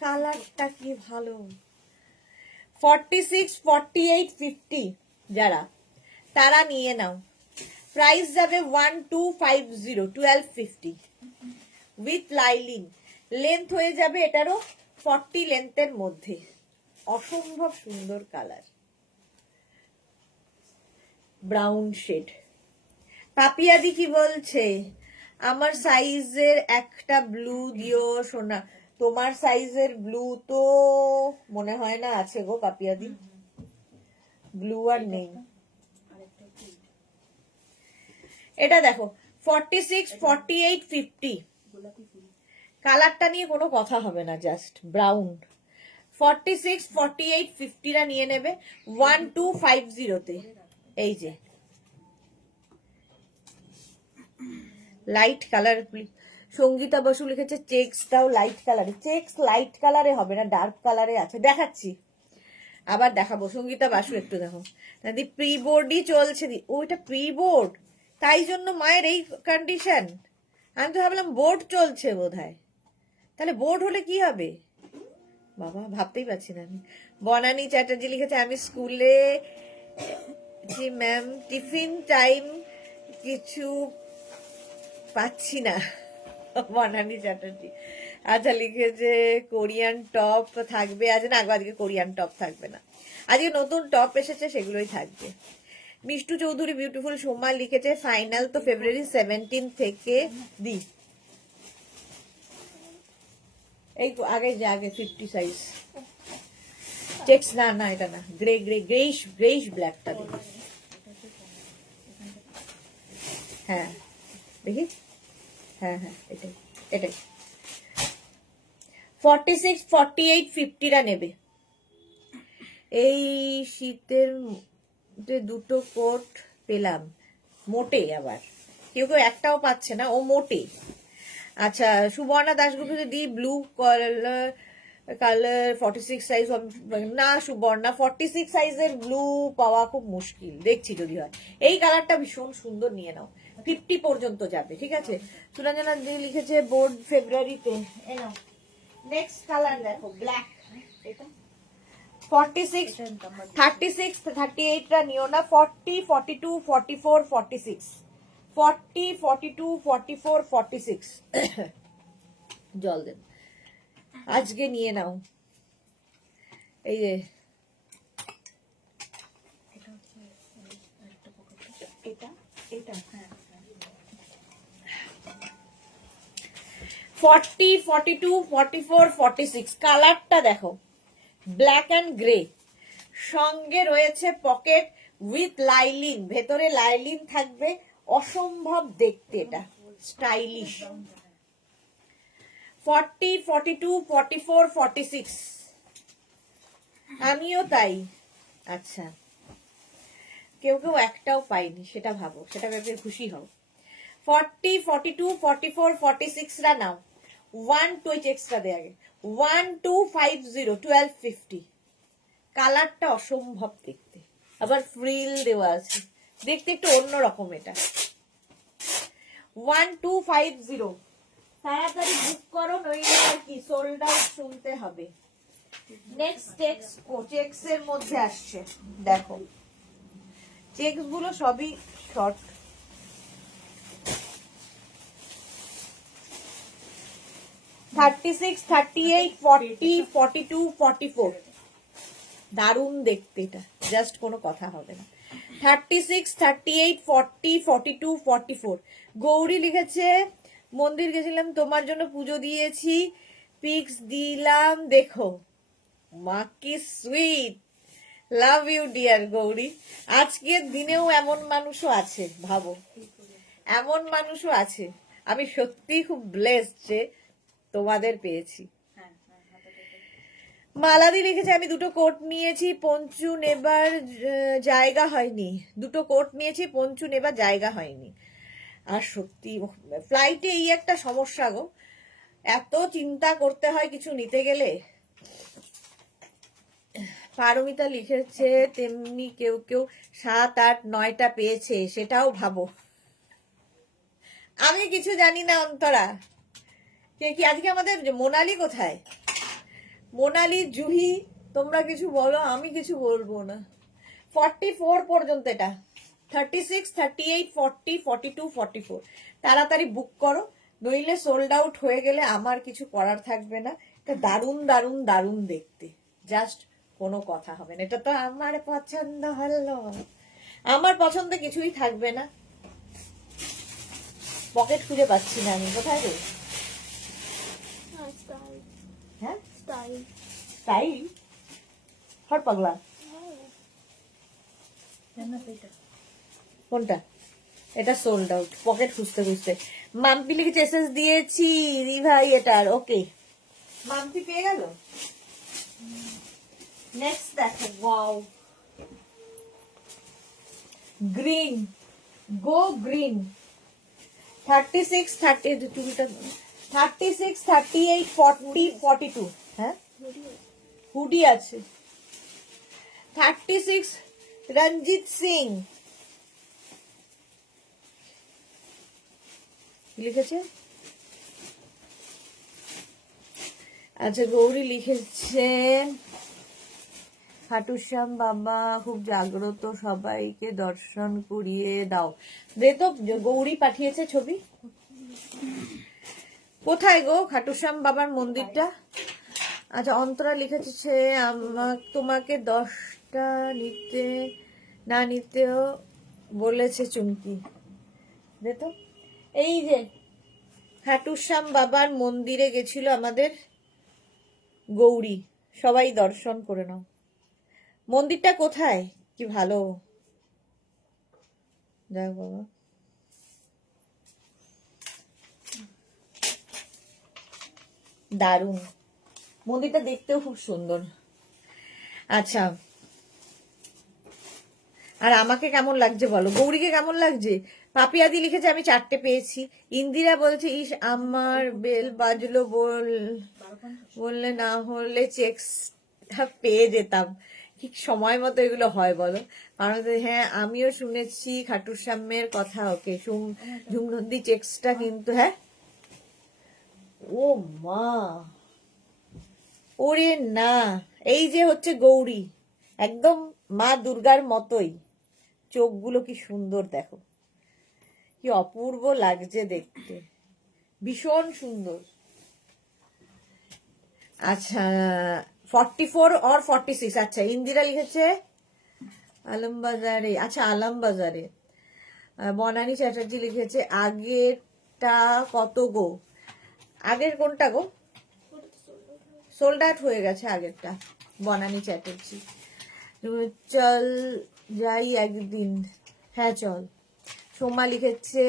কালারটা কি ভালো। 46, 48, 50 যারা, তারা নিয়ে নাও। প্রাইস যাবে 1250, 1250 উইথ লাইলিন। লেন্থ হয়ে যাবে এটারও 40 লেন্থের মধ্যে। অসম্ভব সুন্দর কালার, ব্রাউন শেড। পাপিয়াদি কি বলছে? আমার সাইজের একটা ব্লু দিও সোনা। তোমার সাইজের ব্লু তো মনে হয় না আছে গো পাপিয়াদি, ব্লু আর নেই। এটা দেখো 46, 48, 50। কালারটা নিয়ে কোনো কথা হবে না, জাস্ট ব্রাউন। 46, 48, 50 রা নিয়ে নেবে 1250 তে। এই যে লাইট কালার। সঙ্গীতা বসু লিখেছে চেক্সটাও লাইট কালারে। চেক্স লাইট কালারে হবে না, ডার্ক কালারে আছে, দেখাচ্ছি, আবার দেখাবো। সঙ্গীতা বাসু একটু দেখো, দি প্রি বোর্ডই চলছে। দি ওইটা প্রি বোর্ড, তাই জন্য মায়ের এই কন্ডিশন। আমি তো ভাবলাম বোর্ড চলছে বোধহয়, তাহলে বোর্ড হলে কি হবে বাবা, ভাবতেই পারছি না আমি। বনানী চ্যাটার্জি লিখেছে আমি স্কুলে জি ম্যাম, টিফিন টাইম কিছু পাচ্ছি না। বনানী চ্যাটার্জি আচ্ছা লিখেছে কোরিয়ান টপ থাকবে আজ। না আজকে কোরিয়ান টপ থাকবে না, আজকে নতুন টপ এসেছে, সেগুলোই থাকবে। মিষ্টু চৌধুরী বিউটিফুল সোমা লিখেছে ফাইনাল তো ফেব্রুয়ারি 17 থেকে দি। এই আগে যে আগে 50 সাইজ চেক্স। না না এটা না, গ্রে গ্রে গ্রেইশ গ্রেইশ ব্ল্যাকটা দিই। হ্যাঁ দেখি, হ্যাঁ হ্যাঁ এটাই এটাই। 46, 48, 50 রা নেবে। এই শীতের দুটো কোট পেলাম, মোটে আবার কেউ কেউ একটাও পাচ্ছে না, ও মোটে। আচ্ছা সুবর্ণা দাশগুপ্ত দি ব্লু কালার কালার 46 সাইজ না সুবর্ণা, 46 সাইজের ব্লু পাওয়া খুব মুশকিল, দেখছি যদি হয়। এই কালারটা ভীষণ সুন্দর, নিয়ে নাও, 50 পর্যন্ত যাবে, ঠিক আছে। সুরঞ্জনা দি লিখেছে বোর্ড ফেব্রুয়ারিতে, এ নাও নেক্সট কালার দেখো, ব্ল্যাক। এটা 46, 36, 38 টা নিও না, 40, 42, 44, 46, 40, 42, 44, 46 জল দেন, আজকে নিয়ে নাও। এই যে এটা 40, 42, 44, 46 কালারটা দেখো, ব্ল্যাক অ্যান্ড গ্রে, সঙ্গে রয়েছে পকেট উইথ লাইলিন, ভেতরে লাইলিন থাকবে, অসম্ভব দেখতে, এটা স্টাইলিশ। 40, 42, 44, 46 আমিও তাই। আচ্ছা, কেউ কেউ একটাও পাইনি, সেটা ভাবো, সেটা ভেবে খুশি হও। 40, 42, 44, 46 রা নাও, 1 2 এক্সট্রা দে আগে, 1250, 1250 কালারটা অসম্ভব দেখতে, আবার ফ্রিল দেওয়া আছে, দেখতে একটু অন্যরকম এটা। 1250 তাড়াতাড়ি বুক করো, নইলে আর কি সোল্ড আউট শুনতে হবে। নেক্সট চেক্স এর মধ্যে আসছে, দেখো চেক্স গুলো সবই শর্ট, 36, 38, 40, 42, 44 দারুণ দেখতে, এটা জাস্ট কোনো কথা হবে না। 36, 38, 40, 42, 44 গৌরী লিখেছে মন্দির গেছিলাম, তোমার জন্য পুজো দিয়েছি, পিক্স দিলাম দেখো, মা কি sweet, love you dear Gauri. আজকের দিনেও এমন মানুষও আছে, ভাবো এমন মানুষও আছে, আমি সত্যি খুব ব্লেসড যে তোমাদের পেয়েছি। মালাদি লিখেছে আমি দুটো কোট নিয়েছি, পঞ্চু নেবার জায়গা হয়নি, দুটো কোট নিয়েছি, পঞ্চু নেবার জায়গা হয়নি। আর সত্যি ফ্লাইটে এই একটা সমস্যা গো, এত চিন্তা করতে হয় কিছু নিতে গেলে। পারমিতা লিখেছে তেমনি কেউ কেউ 7, 8, 9টা পেয়েছে, সেটাও ভাবো। আমি কিছু জানি না অন্তরা, কে কি আজকে আমাদের মোনালি কোথায়? মোনালি, জুহি, তোমরা কিছু বলো, আমি কিছু বলবো না। 44 পর্যন্ত এটা, 36, 38, 40, 42, 44 তাড়াতাড়ি বুক করো, নইলে সোল্ড আউট হয়ে গেলে আমার কিছু করার থাকবে না। এটা দারুণ দারুণ দারুণ দেখতে, জাস্ট কোনো কথা হবে না। এটা তো আমার পছন্দ হলো, আমার পছন্দ কিছুই থাকবে না। পকেট খুঁজে পাচ্ছি না আমি, কোথায় রে? হ্যাঁ স্টাইল হর পাগলা, কোনটা? এটা সোল্ড আউট, পকেট খুঁজতে খুঁজতে। মাম্পি লিখেছে এসএস দিয়েছি রি ভাই এটার, ওকে মাম্পি পেয়ে গেল। নেক্সট দেখো, ওয়াও গ্রিন, গো গ্রিন, 36, 30 36, 38, 40, 42 হ্যাঁ হুডি আছে। 36 রঞ্জিত সিং লিখেছে। আচ্ছা গৌরী লিখেছে খাটুশ্যাম বাবা খুব জাগ্রত, সবাইকে দর্শন করিয়ে দাও। দে তো, গৌরী পাঠিয়েছে ছবি। কোথায় গো খাটুশ্যাম বাবার মন্দিরটা? আচ্ছা অন্তরা লিখেছে তোমাকে 10টা নিতে না নিতেও বলেছে চুমকি। দে তো, এই যে খাটুশ্যাম বাবার মন্দিরে গেছিল আমাদের গৌরী, সবাই দর্শন করে নাও। মন্দিরটা কোথায়? কি ভালো, যাক বাবা। দারুণ মন্দিরটা, দেখতেও খুব সুন্দর। আচ্ছা, আর আমাকে কেমন লাগছে বলো, গৌরীকে কেমন লাগছে? পাপিয়াদি লিখেছে আমি 4টে পেয়েছি। ইন্দিরা বলছে ইস আমার বেল বাজলো, বললে না হলে চেক্স পেয়ে যেতাম। ঠিক সময় মতো এগুলো হয় বলো? কারণ হ্যাঁ আমিও শুনেছি খাটুর সাম্যের কথা। ওকে ঝুমনন্দী চেক্সটা কিন্তু হ্যাঁ। ও মা, ওরে না, এই যে হচ্ছে গৌরী, একদম মা দুর্গার মতোই। চোখগুলো কি সুন্দর দেখো, কি অপূর্ব লাগছে দেখতে, ভীষণ সুন্দর। আচ্ছা 44 or 46, আচ্ছা ইন্দিরা লিখেছে আলমবাজারে, আচ্ছা আলমবাজারে। বনানী চ্যাটার্জি লিখেছে আগেরটা কত গো? আগের কোনটা গো? সোল্ড আউট হয়ে গেছে আগেরটা। বনানী চ্যাটার্জি চল যাই একদিন, হ্যাঁ চল। সোমা লিখেছে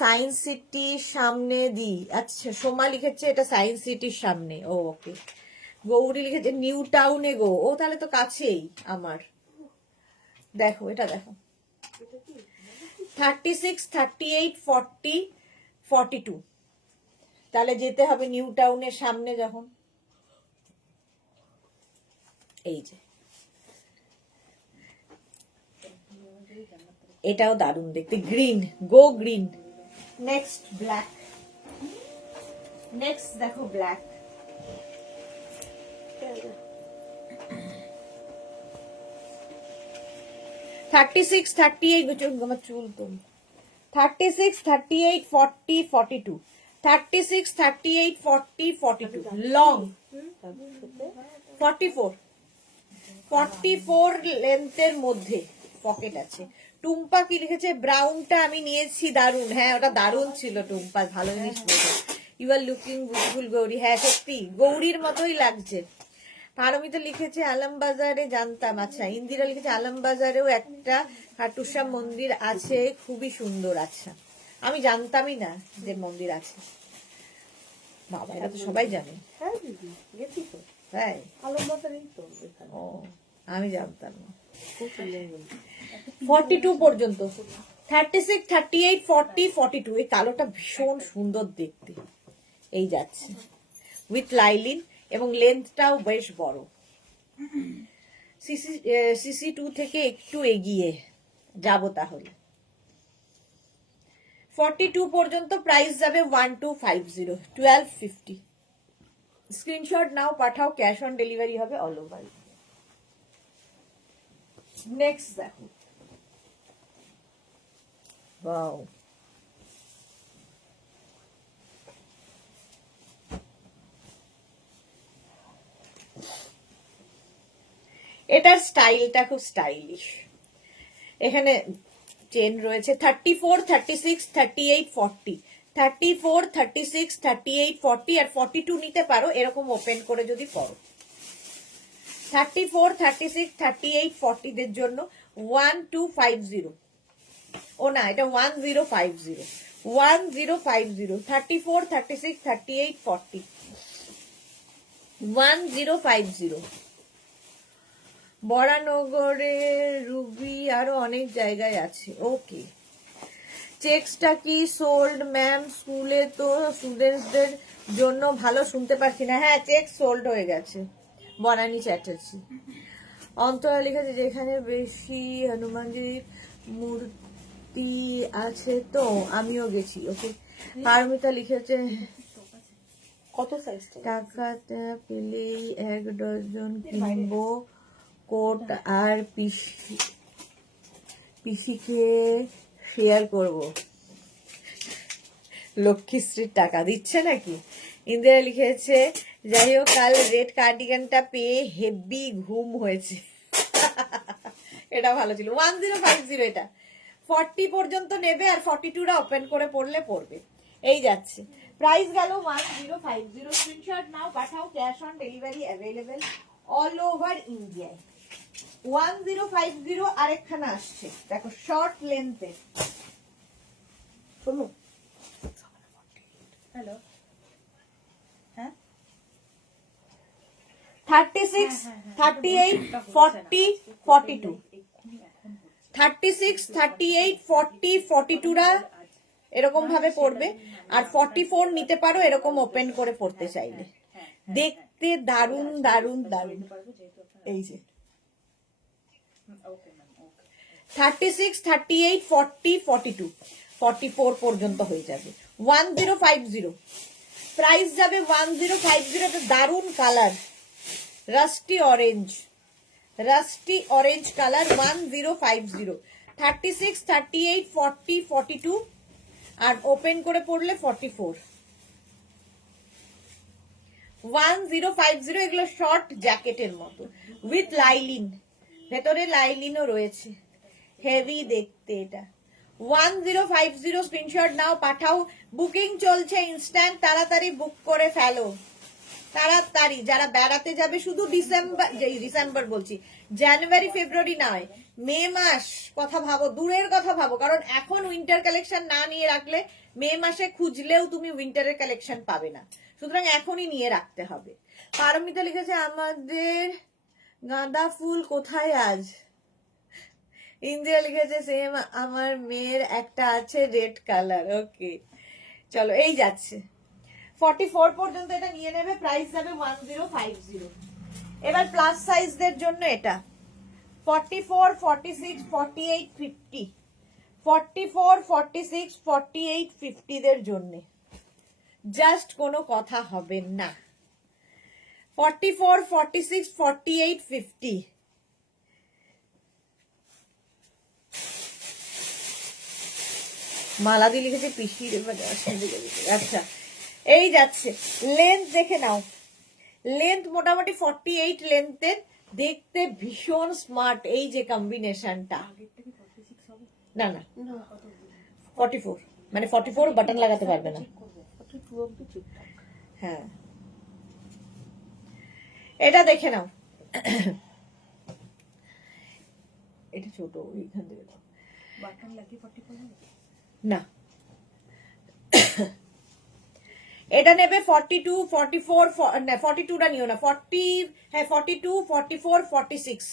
সায়েন্স সিটির সামনে দি, আচ্ছা সোমা লিখেছে এটা সায়েন্স সিটির সামনে। ও ওকে। গৌরী লিখেছে নিউ টাউনে গো, ও তাহলে তো কাছেই আমার। দেখো এটা দেখো, 36, 38, 40, 42, তাহলে যেতে হবে নিউ টাউনের সামনে যখন। এই যে এটাও দারুণ দেখতে, green, go green. Next black, next দেখো ব্ল্যাক। 36, 38, আমার চুল তো 36, 38, 40, 42, 36, 38, 40, 42, লং 44, 44 লেন্থের মধ্যে পকেট আছে। টুম্পা কি লিখেছে ব্রাউনটা আমি নিয়েছি, দারুন। হ্যাঁ ওটা দারুন ছিল টুম্পা, ভালো জিনিস বলছে। You are looking beautiful Gauri, হ্যাঁ সত্যি গৌরীর মতোই লাগছে। পারমিতা লিখেছে আলমবাজারে জানতাম। আচ্ছা ইন্দিরা লিখেছে আলমবাজারেও একটা খাটুশ্যাম মন্দির আছে, খুবই সুন্দর। আচ্ছা আমি জানতামই না যে মন্দির আছে। বাবা এটা তো সবাই জানে। হ্যাঁ দিদি গেছি তো, তাই? আলমবাজারেই তো এখানে। ও আমি জানতাম না। খুব সুন্দর মন্দির। 42 পর্যন্ত, 36, 38, 40, 42। এই কালোটা ভীষণ সুন্দর দেখতে। এই যাচ্ছে উইথ লাইলিন এবং লেন্থটাও বেশ বড়। সিসি 2 থেকে একটু এগিয়ে যাব তাহলে। 42 পর্যন্ত প্রাইস যাবে 1250, 1250। স্ক্রিনশট নাও, পাঠাও, ক্যাশ অন ডেলিভারি হবে অল ওভার। নেক্সট দেখো, ওয়াও এটার স্টাইলটা খুব স্টাইলিশ। এখানে চেন রয়েছে 34, 36, 38, 40, 34, 36, 38, 40 আর 42 নিতে পারো এরকম ওপেন করে যদি পরো। 34, 36, 38, 40 দের জন্য 1250। ও না এটা 1050, 1050, 34, 36, 38, 40, 1050। বরানগরে, রুবি, আরো অনেক জায়গায় আছে। ওকে, চেক্সটা কি সোল্ড ম্যাম? স্কুলে তো স্টুডেন্টসদের জন্য ভালো, শুনতে পাচ্ছি না। হ্যাঁ চেক সোল্ড হয়ে গেছে। বনানী চ্যাটার্জি। অন্তরা লিখেছে যেখানে বেশি হনুমানজির মূর্তি আছে তো আমিও গেছি। ওকে। পারমিতা লিখেছে কত সাইজ? টাকাটা পেলেই 1 ডজন কিনবো কোট আর পিসিকে শেয়ার করব। লক্ষ্মীশ্রীর টাকা দিচ্ছে নাকি? ইন্দিরা লিখেছে যাই হোক কাল রেড কার্ডিগানটা পেয়ে হেভি ঘুম হয়েছে। এটা ভালো ছিল। 1050 এটা 40 পর্যন্ত নেবে আর 42টা ওপেন করে পড়লে পড়বে। এই যাচ্ছে, প্রাইস গেল 1050। স্ক্রিনশট নাও, পাঠাও, cash on delivery available all over ইন্ডিয়ায়। 1050 আরেকখানা আসছে দেখো, শর্ট লেন্থে। শোনো, হ্যালো, হ্যাঁ 36, 38, 40, 42, 36, 38, 40, 42রা এরকম ভাবে পড়বে আর 44 নিতে পারো এরকম ওপেন করে পড়তে চাইলে। দেখতে দারুন দারুন দারুন। এই যে 36, 38, 40, 42, 44 পর্যন্ত হয়ে যাবে। 1050 প্রাইস যাবে 1050। এটা দারুন colour, rusty orange, rusty orange colour. 1050, 36, 38, 40, 42 আর ওপেন করে পড়লে 44। 1050। এগুলো শর্ট জ্যাকেটের মতো উইথ লাইলিন, ভেতরে লাইলিনও রয়েছে, হেভি দেখতে এটা। 1050 স্ক্রিনশট নাও, পাঠাও। বুকিং চলছে ইনস্ট্যান্ট, তাড়াতাড়ি বুক করে ফেলো, তাড়াতাড়ি। যারা বেড়াতে যাবে শুধু ডিসেম্বর বলছি, জানুয়ারি ফেব্রুয়ারি নয়, মে মাস কথা ভাবো, দূরের কথা ভাবো, কারণ এখন উইন্টার কালেকশন না নিয়ে রাখলে মে মাসে খুঁজলেও তুমি উইন্টারের কালেকশন পাবে না, সুতরাং এখনই নিয়ে রাখতে হবে। পারমিতা লিখেছে আমাদের গাঁদা ফুল কোথায় আজ। ইন্দিরা লিখেছে সেম আমার মেয়ের একটা আছে রেড কালার। ওকে চলো, এই যাচ্ছে 44 পর্যন্ত এটা নিয়ে নেবে, প্রাইস যাবে 1050। এবার প্লাস সাইজদের জন্য এটা 44, 46, 48, 50, 44, 46, 48, 50 দের জন্য জাস্ট কোনো কথা হবে না। 44, 46, 48, 50। মালাদি লিখেছে পিসির। আচ্ছা এই যাচ্ছে, লেন্থ দেখে নাও, লেন্থ মোটামুটি 48 লেন্থের, দেখতে ভীষণ স্মার্ট। এই যে কম্বিনেশনটা, না না 44, মানে 44 বাটন লাগাতে পারবে না। হ্যাঁ এটা দেখে নাও, এটা ছোট, এইখান থেকে বাটন লাগিয়ে 44 না, এটা নেবে 42, 44, 42টা নিও না, 40, হ্যাঁ 42, 44, 46,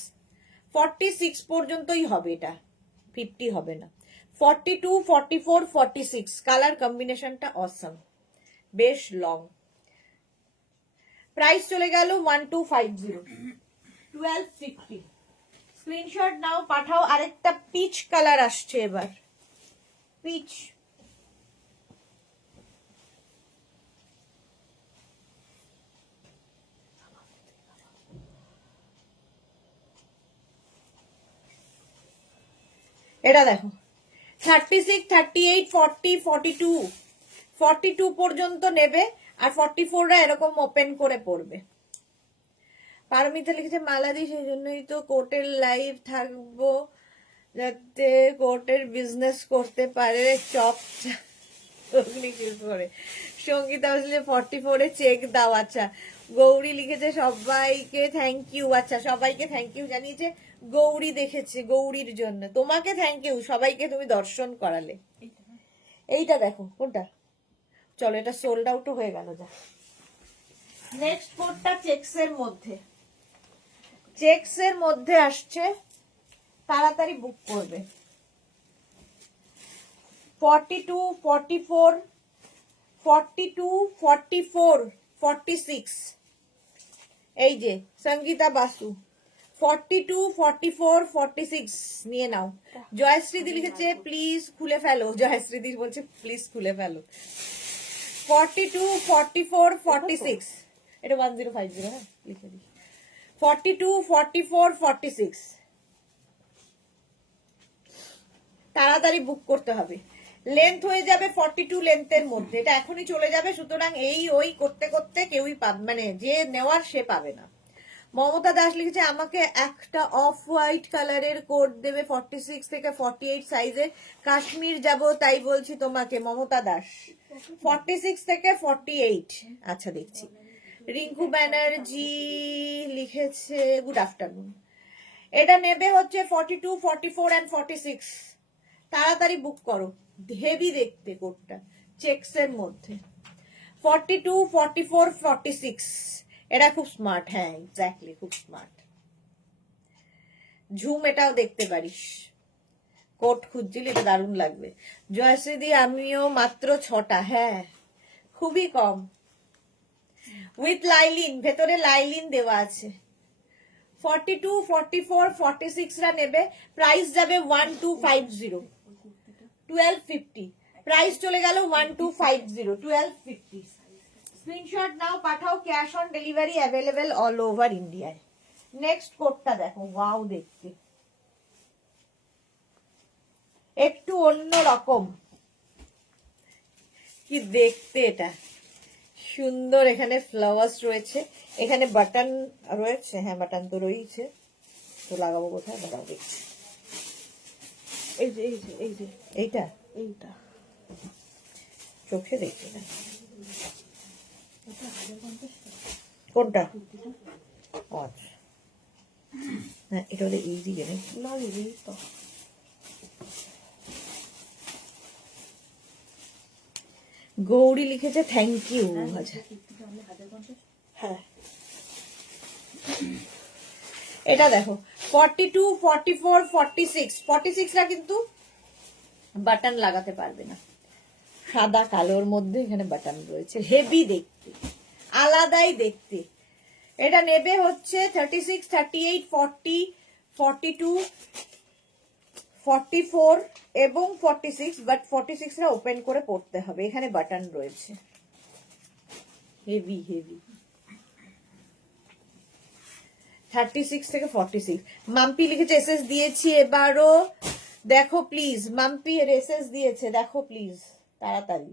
46 পর্যন্তই হবে এটা, 50 হবে না। 42, 44, 46 কালার কম্বিনেশনটা অসম, বেশ লং। প্রাইস চলে গেল 1250, 1250। স্ক্রিনশট নাও, পাঠাও। আরেকটা পিচ কালার আসছে এবার, পিচ। এটা দেখো 36, 38, 40, 42, 42 পর্যন্ত নেবে, আর 44টা এরকম ওপেন করে পড়বে। পারমিতা লিখেছে মালাদি সেই জন্যই তো কোর্টের লাইভ থাকবো, যাতে কোর্টের বিজনেস করতে পারে। চপ করে সঙ্গীতা বলছে 44-এ চেক দাও। আচ্ছা গৌরী লিখেছে সবাইকে থ্যাংক ইউ। আচ্ছা সবাইকে থ্যাংক ইউ জানিয়েছে, গৌরী দেখেছে, গৌরীর জন্য তোমাকে থ্যাংক ইউ, সবাইকে তুমি দর্শন করালে। এইটা দেখো কোনটা, চলো এটা সোল্ড আউট হয়ে গেল। যা নেক্সট কোডটা চেকসের মধ্যে, চেকসের মধ্যে আসছে, তাড়াতাড়ি বুক করবে। 42, 44, 42, 44, 46, এই যে সঙ্গীতা বাসু 42, 44, 46 নিয়ে নাও। জয়শ্রীদি লিখেছে প্লিজ খুলে ফেলো, জয়শ্রীদি বলছে প্লিজ খুলে ফেলো। 42, 44, 46, এটা 1050, হ্যাঁ লিখে দিই। 42, 44, 46 তাড়াতাড়ি বুক করতে হবে। লেন্থ হয়ে যাবে 42 লেন্থের মধ্যে, এটা এখনই চলে যাবে, সুতরাং এই ওই করতে করতে কেউই পাবে, মানে যে নেওয়ার সে পাবে না। মমতা দাস লিখেছে আমাকে একটা অফ হোয়াইট কালারের কোট দেবে 46 থেকে 48 সাইজে, কাশ্মীর যাব তাই বলছি তোমাকে। মমতা দাস 46 থেকে 48, আচ্ছা দেখছি। রিঙ্কু ব্যানার্জি লিখেছে গুড আফটারনুন, এটা নেবে হচ্ছে 42, 44 and 46, তাড়াতাড়ি বুক করো। হেভি দেখতে কোটটা, চেকসের মধ্যে। 42, 44, 46 এটা খুব স্মার্ট, হ্যাঁ এক্স্যাক্টলি খুব স্মার্ট। ঝুম এটাও দেখতে পারিস, কোট খুঁজছিলি, এটা দারুণ লাগবে। জয়শ্রীদি আমিও মাত্র 6টা, হ্যাঁ খুবই কম। উইথ লাইলিন, ভেতরে লাইলিন দেওয়া আছে। 42, 44, 46 রা নেবে, প্রাইস যাবে 1250, 1250, প্রাইস চলে গেল 1250, 1250। স্ক্রিনশট নাও, পাঠাও, cash on delivery available all over ইন্ডিয়ায়। নেক্সট কোডটা দেখো, ওয়াও দেখতে, একটু অন্য রকম, কি দেখতে এটা সুন্দর। এখানে ফ্লাওয়ার্স রয়েছে, এখানে বাটন রয়েছে, হ্যাঁ বাটন তো রয়েছে, তো লাগাবো কোথায় লাগাবো দেখছি। এই যে এই যে এই যে এইটা এইটা চোখে দেখছি না, কোনটা? ও আচ্ছা, হ্যাঁ এটা হলে ইজি জানি না দিদি তো গৌরী লিখেছে থ্যাংক ইউ। আচ্ছা হ্যাঁ এটা দেখো 42, 44, 46, 46 রা কিন্তু বাটন লাগাতে পারবে না, সাদা কালোর মধ্যে এখানে বাটন রয়েছে, হেভি দেখতে, আলাদাই দেখতে। এটা নেবে হচ্ছে 36, 38, 40, 42, 44 এবং 46, বাট 46 রা ওপেন করে পড়তে হবে, এখানে বাটন রয়েছে, হেভি হেভি। 36 থেকে 46, মাম্পি লিখেছে এসএস দিয়েছি এবারও দেখো প্লিজ, মাম্পি এর এসএস দিয়েছে দেখো প্লিজ তাড়াতাড়ি।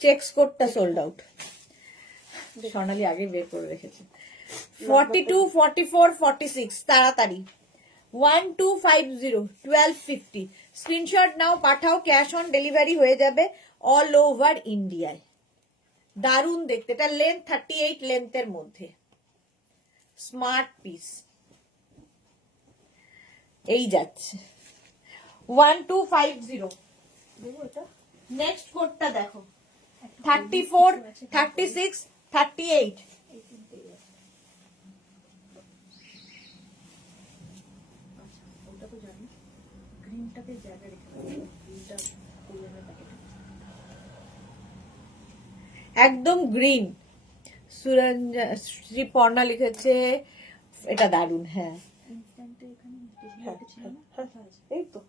চেকস কোডটা সোল্ড আউট, সোনালি আগে বের করে রেখেছে। 42, 44, 46 তাড়াতাড়ি, 1250, 1250। স্ক্রিনশট নাও, পাঠাও, ক্যাশ অন ডেলিভারি হয়ে যাবে অল ওভার ইন্ডিয়ায়। দারুণ দেখতে, এটা লেন্থ 38 লেন্থের মধ্যে, স্মার্ট পিস। এই যাচ্ছে 1250। নেক্সট কোডটা দেখো 34, 36, 38। একদম গ্রিন। শ্রীপর্ণা লিখেছে এটা দারুন, হ্যাঁ এই তো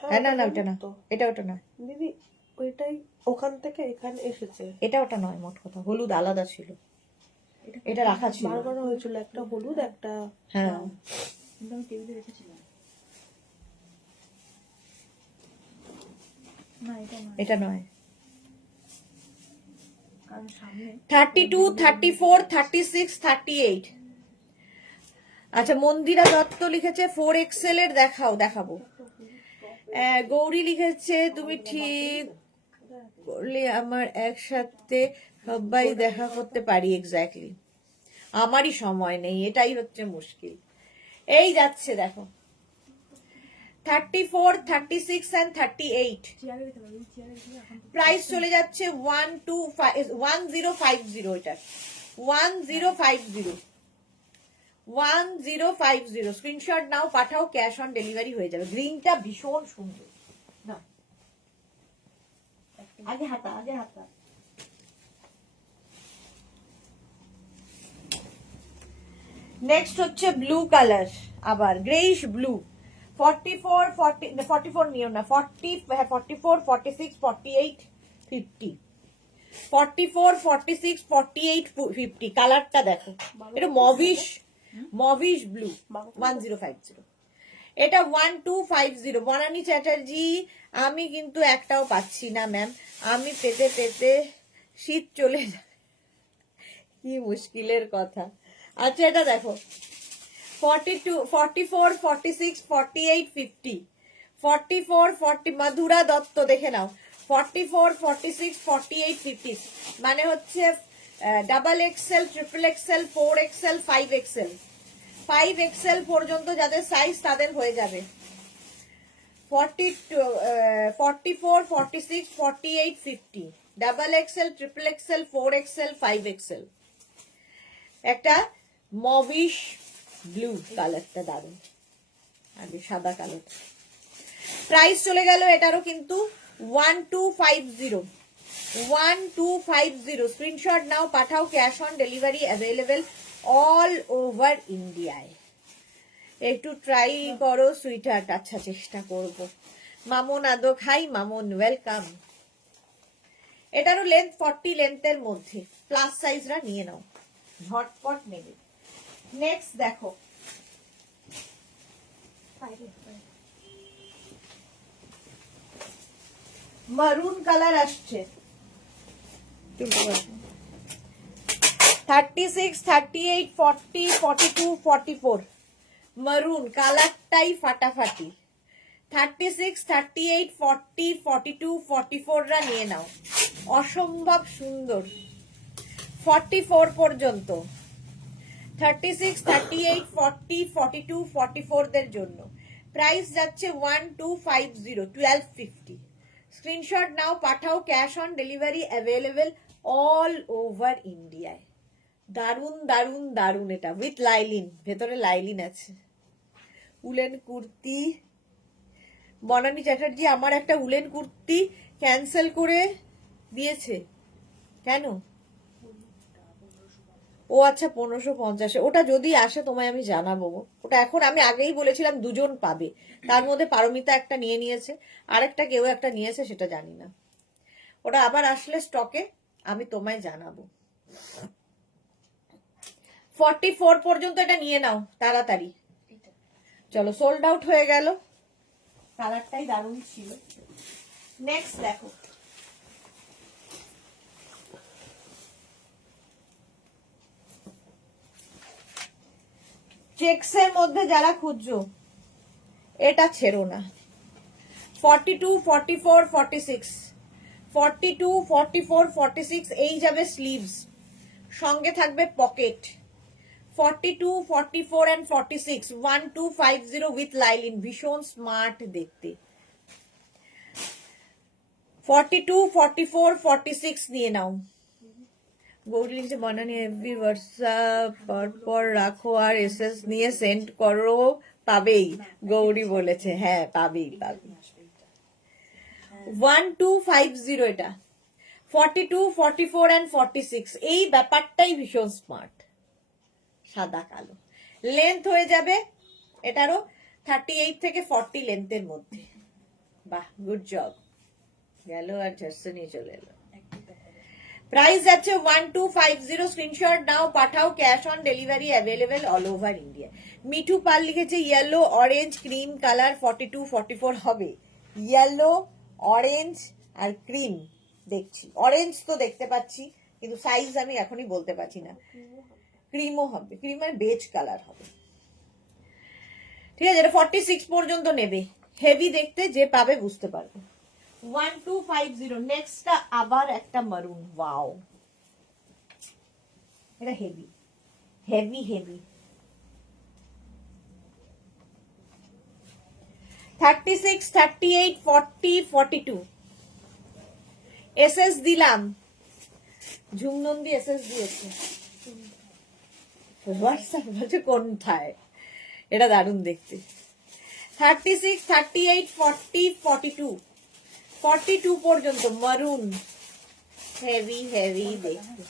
হ্যাঁ, না না ওটা না, এটা ওটা না দিদি, ওইটাই ওখান থেকে এখানে এসেছে। এটা ওটা নয়, মোট কথা হলুদ আলাদা ছিল, এটা রাখা ছিল, বারবার হয়েছিল, একটা হলুদ একটা হ্যাঁ আমি টেবিলে রেখেছিলাম। না এটা নয়। কারণ সামনে 32, 34, 36, 38। আচ্ছা মন্দিরা দত্ত লিখেছে 4XL এর দেখাবো। গৌরী লিখেছে তুমি ঠিক করলে আমার একসাথে সবাই দেখা করতে পারি, এক্স্যাক্টলি আমারই সময় নেই, এটাই হচ্ছে মুশকিল। এই যাচ্ছে দেখো 34, 36 and 38। প্রাইস চলে যাচ্ছে 1050, এটা 1050, 1050। স্ক্রিনশট নাও, পাঠাও, ক্যাশ অন ডেলিভারি হয়ে যাবে। গ্রিনটা ভীষণ সুন্দর, না আগে হাতা, আগে হাতা। নেক্সট হচ্ছে ব্লু কালার, আবার গ্রেইশ ব্লু। 44, 44 নিও না, 40, 44, 46, 48, 50, 44, 46, 48, 50। কালারটা দেখো, এটা মভিশ ব্লু। 1050, এটা 1250। বনানী চ্যাটার্জি, আমি কিন্তু একটাও পাচ্ছি না ম্যাম, আমি পেতে পেতে শীত চলে যায়, কি মুশকিলের কথা। আচ্ছা এটা দেখো 42, 44, 46, 48, 50, 44, 40। মধুরা দত্ত দেখে নাও 44, 46, 48, 50, মানে হচ্ছে double XL, triple Excel, 4XL, 5XL, 5XL পর্যন্ত যাদের সাইজ তাদের হয়ে যাবে। 42, 44, 46, 48, 50, double XL, triple Excel, 4XL, 5XL। একটা মভিশ ব্লু কালারটা দারুন, আগে সাদা কালার। প্রাইস চলে গেল এটারও কিন্তু 1250, 1250। স্ক্রিনশট নাও, পাঠাও, cash on delivery available all over ইন্ডিয়ায়। একটু ট্রাই করো সুইটহার্ট। আচ্ছা, চেষ্টা করব। Mamun Adak, hi Mamun, welcome. এটারও লেন্থ 40 লেন্থের মধ্যে, প্লাস সাইজরা নিয়ে নাও, ঝটপট নেবে। নেক্সট দেখো, মারুন কালার আসছে, 36, 38, 40, 42, 44। মারুন কালারটাই ফাটাফাটি। 36, 38, 40, 42, 44 রা নিয়ে নাও, অসম্ভব সুন্দর। 44 পর্যন্ত, 36, 38, 40, 42, 44 দের জন্য প্রাইস যাচ্ছে 1250, 1250। স্ক্রিনশট নাও, পাঠাও, cash on delivery available all over ইন্ডিয়ায়। দারুন দারুন দারুন, এটা উইথ লাইলিন, ভেতরে লাইলিন আছে। উলেন কুর্তি, বনানী চ্যাটার্জি আমার একটা উলেন কুর্তি ক্যান্সেল করে দিয়েছে, কেন? ও আচ্ছা, 1550। ওটা যদি আসে তোমায় আমি জানাবো। ওটা এখন আমি আগেই বলেছিলাম দুজন পাবে, তার মধ্যে পারমিতা একটা নিয়ে নিয়েছে, আরেকটা কেউ একটা নিয়েছে, সেটা জানি না। ওটা আবার আসলে স্টকে আমি তোমায় জানাবো। 44 পর্যন্ত এটা নিয়ে নাও তাড়াতাড়ি। চলো, সোল্ড আউট হয়ে গেল। কালারটাই দারুণ ছিল। নেক্সট দেখো, চেক্সের মধ্যে যারা খুঁজছো এটা ছেড়ো না। 42, 44, 46, 42, 44, 46 এই যাবে স্লিভস, সঙ্গে থাকবে পকেট। 42, 44 and 46, 1250 উইথ লাইলিন, ভীষণ স্মার্ট দেখতে। 42, 44, 46 নিয়ে নাও। গৌরী লিখছে বানানি এভরি হোয়াটসঅ্যাপ পর রাখো আর এসএস নিয়ে সেন্ড করো, পাবেই। গৌরী বলেছে হ্যাঁ, পাবেই পাবে। 1250 এটা, 42, 44 and 46 এই ব্যাপারটাই ভীষণ স্মার্ট, সাদা কালো। লেন্থ হয়ে যাবে এটারও 38 থেকে 40 লেন্থের মধ্যে। বাহ, গুড জব। গেল আর ঝাড়সে নিয়ে চলে এলো। প্রাইস যাচ্ছে 1250। স্ক্রিনশট নাও, পাঠাও, cash on delivery available all over India. Mithu Pal লিখেছে ইয়েলো, অরেঞ্জ, ক্রিম কালার 42, 44 হবে। ইয়েলো, অরেঞ্জ আর ক্রিম দেখছি। অরেঞ্জ তো দেখতে পাচ্ছি, কিন্তু সাইজ আমি এখনই বলতে পারছি না। ক্রিমও হবে, ক্রিম মানে বেজ কালার হবে। ঠিক আছে, এটা 46 পর্যন্ত নেবে। হেভি দেখতে, যে পাবে বুঝতে পারবে। 1250। নেক্সটটা আবার একটা মারুন, ওয়াও, এটা হেভি হেভি হেভি। 36, 38, 40, 42 এসএস দিলাম। ঝুমনন্দি এসএস দিয়েছে। হোয়াটসঅ্যাপ বলছে কোনটায়, এটা দারুণ দেখতে। 36, 38, 40, 42, 42 পর্যন্ত মারুন, হেভি হেভি দেখতে।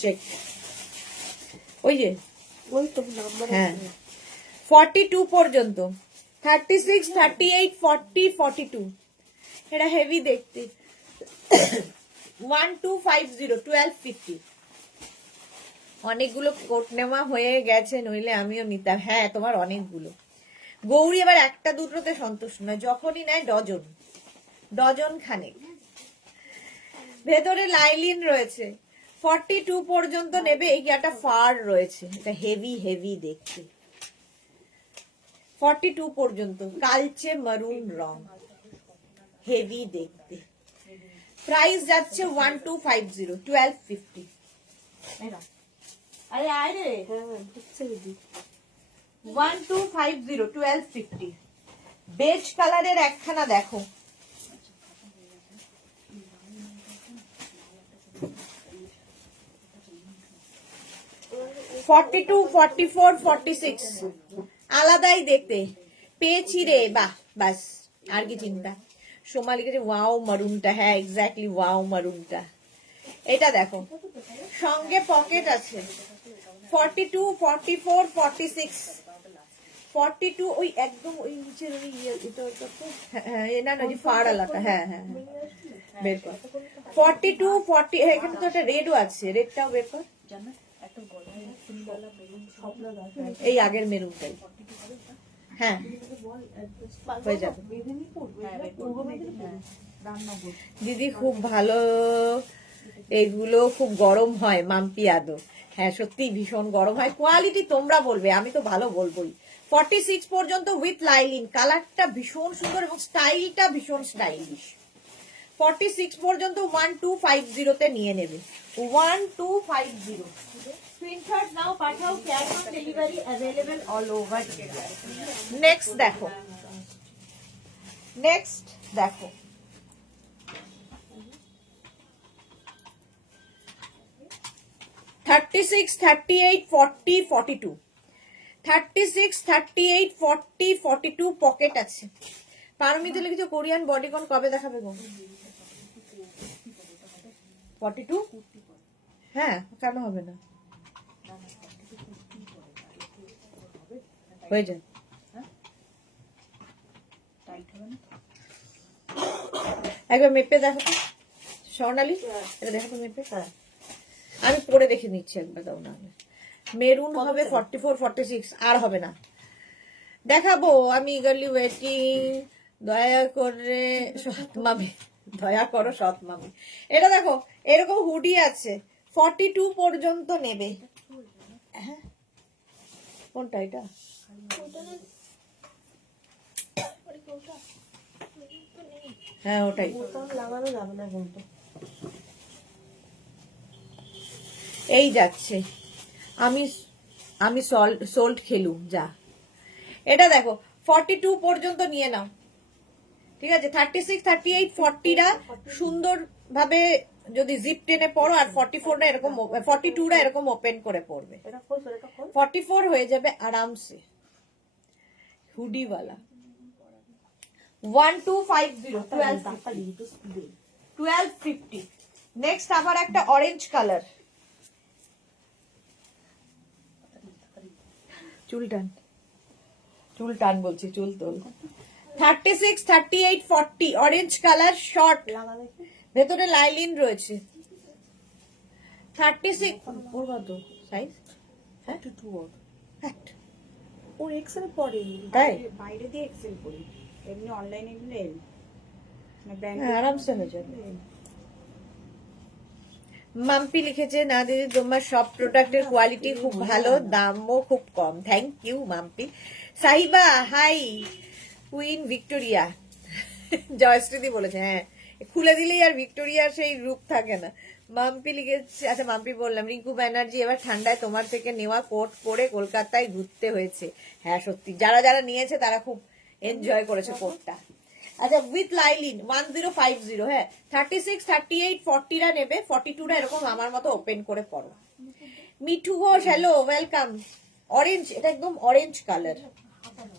চেক, ওই যে ওই তো নাম্বার। হ্যাঁ, 42 পর্যন্ত। 36, 38, 40, 42 এটা হেভি দেখতে। 1250, 1250। অনেকগুলো কোট নেওয়া হয়ে গেছে, নইলে আমিও নিতাম। হ্যাঁ, তোমার অনেকগুলো। গৌরী এবার একটা দুটোতে সন্তুষ্ট নয়, যখনই নেয় ডজন, ডজন খানেক। ভেতরে লাইলিন রয়েছে। 42 পর্যন্ত নেবে। এই একটা ফার রয়েছে, এটা হেভি হেভি দেখতে। 42 পর্যন্ত, কালচে মারুন রং, হেভি দেখতে। প্রাইস যাচ্ছে 1250, 1250। আরে আয় রে, 1250, 1250। বেজ কালারের একখানা দেখো, 42, 44, 46 আলাদাই দেখতে পেয়েছি রে, বাহ বাস আর কি চিন্তা। সোমা লিখেছে ওয়াও মারুনটা, হ্যাঁ এক্স্যাক্টলি ওয়াও মারুনটা। এটা দেখো সঙ্গে পকেট আছে। 42, 44, 46 42 ওই একদম ওই নিচের ওই এটা না না যে ফার আলাটা, হ্যাঁ হ্যাঁ বের কর। 42, 40 এখানে তো একটা রেডও আছে, রেডটাও বের কর। এই আগের মেরুনটাই, হ্যাঁ হয়ে যাবে। দিদি খুব ভালো, এইগুলো খুব গরম হয় মাম্পি আদো, হ্যাঁ সত্যি ভীষণ গরম হয়। কোয়ালিটি তোমরা বলবে, আমি তো ভালো বলবোই। 46 পর্যন্ত উইথ লাইলিন, কালারটা ভীষণ সুন্দর এবং স্টাইলটা ভীষণ স্টাইলিশ। 46 পর্যন্ত 1250 তে নিয়ে নেবে। 1250 স্ক্রিনশট নাও, পাঠাও, cash on delivery available all over. Next দেখো, নেক্সট দেখো, 36, 38, 40, 42 36, 38, 40, 42 পকেট আছে। পারমিতে লিখেছো কোরিয়ান বডিকন কবে দেখাবে গো? 42 হ্যাঁ কেন হবে না, হয়ে যায়। একবার মেপে দেখো তো স্বর্ণালী, এটা দেখো তো মেপে। আমি পরে দেখে নিচ্ছি একবার, দাও না। মেরুন হবে 44, 46 আর হবে না। দেখাবো আমি ইগারলি ওয়েটিং, দয়া করে সৎ মামি, দয়া করো সৎ মামি। এটা দেখো এরকম হুডি আছে, 42 পর্যন্ত নেবে। হ্যাঁ কোনটা এটা? হ্যাঁ ওটাই। লাগানো যাবে না কিন্তু। এই যাচ্ছে, আমি আমি সোল্ট খেলুম যা। এটা দেখো 42 পর্যন্ত নিয়ে নাও, ঠিক আছে। 36, 38, 40টা সুন্দর ভাবে যদি জিপ টেনে পড়ো, আর 44টা এরকম, 42টা এরকম ওপেন করে পড়বে। 44 হয়ে যাবে আরামসে হুডিওয়ালা। 1250, 1250। নেক্সট আবার একটা অরেঞ্জ কালার, চুল টান বলছি, চুল তোল। 36, 38, 40 অরেঞ্জ কালার শর্ট, ভেতরে লাইলিন রয়েছে। 36 ওর কত সাইজ? হ্যাঁ 42 ওর। হ্যাট ওর এক্সেল পরে, তাই বাইরে দিয়ে এক্সেল করি, এমনি অনলাইনে গেলে এল হ্যাঁ, আরামসে হয়ে যাবে। মাম্পি লিখেছে না দিদি তোমার সব প্রোডাক্টের কোয়ালিটি খুব ভালো, দামও খুব কম। Thank you Mampi. Sahiba hi, Queen Victoria, জয়শ্রীদি বলেছে, হ্যাঁ খুলে দিলেই আর ভিক্টোরিয়ার সেই রূপ থাকে না। মাম্পি লিখেছে, আচ্ছা মাম্পি বললাম, রিঙ্কু ব্যানার্জি এবার ঠান্ডায় তোমার থেকে নেওয়া কোট পরে কলকাতায় ঘুরতে হয়েছে। হ্যাঁ সত্যি, যারা যারা নিয়েছে তারা খুব এনজয় করেছে কোটটা। আচ্ছা উইথ লাইলিন 1050, হ্যাঁ 36, 38, 40টা নেবে, 42টা এরকম আমার মতো ওপেন করে পড়ো। Mithu Ghosh hello welcome. Orange, এটা একদম অরেঞ্জ কালার।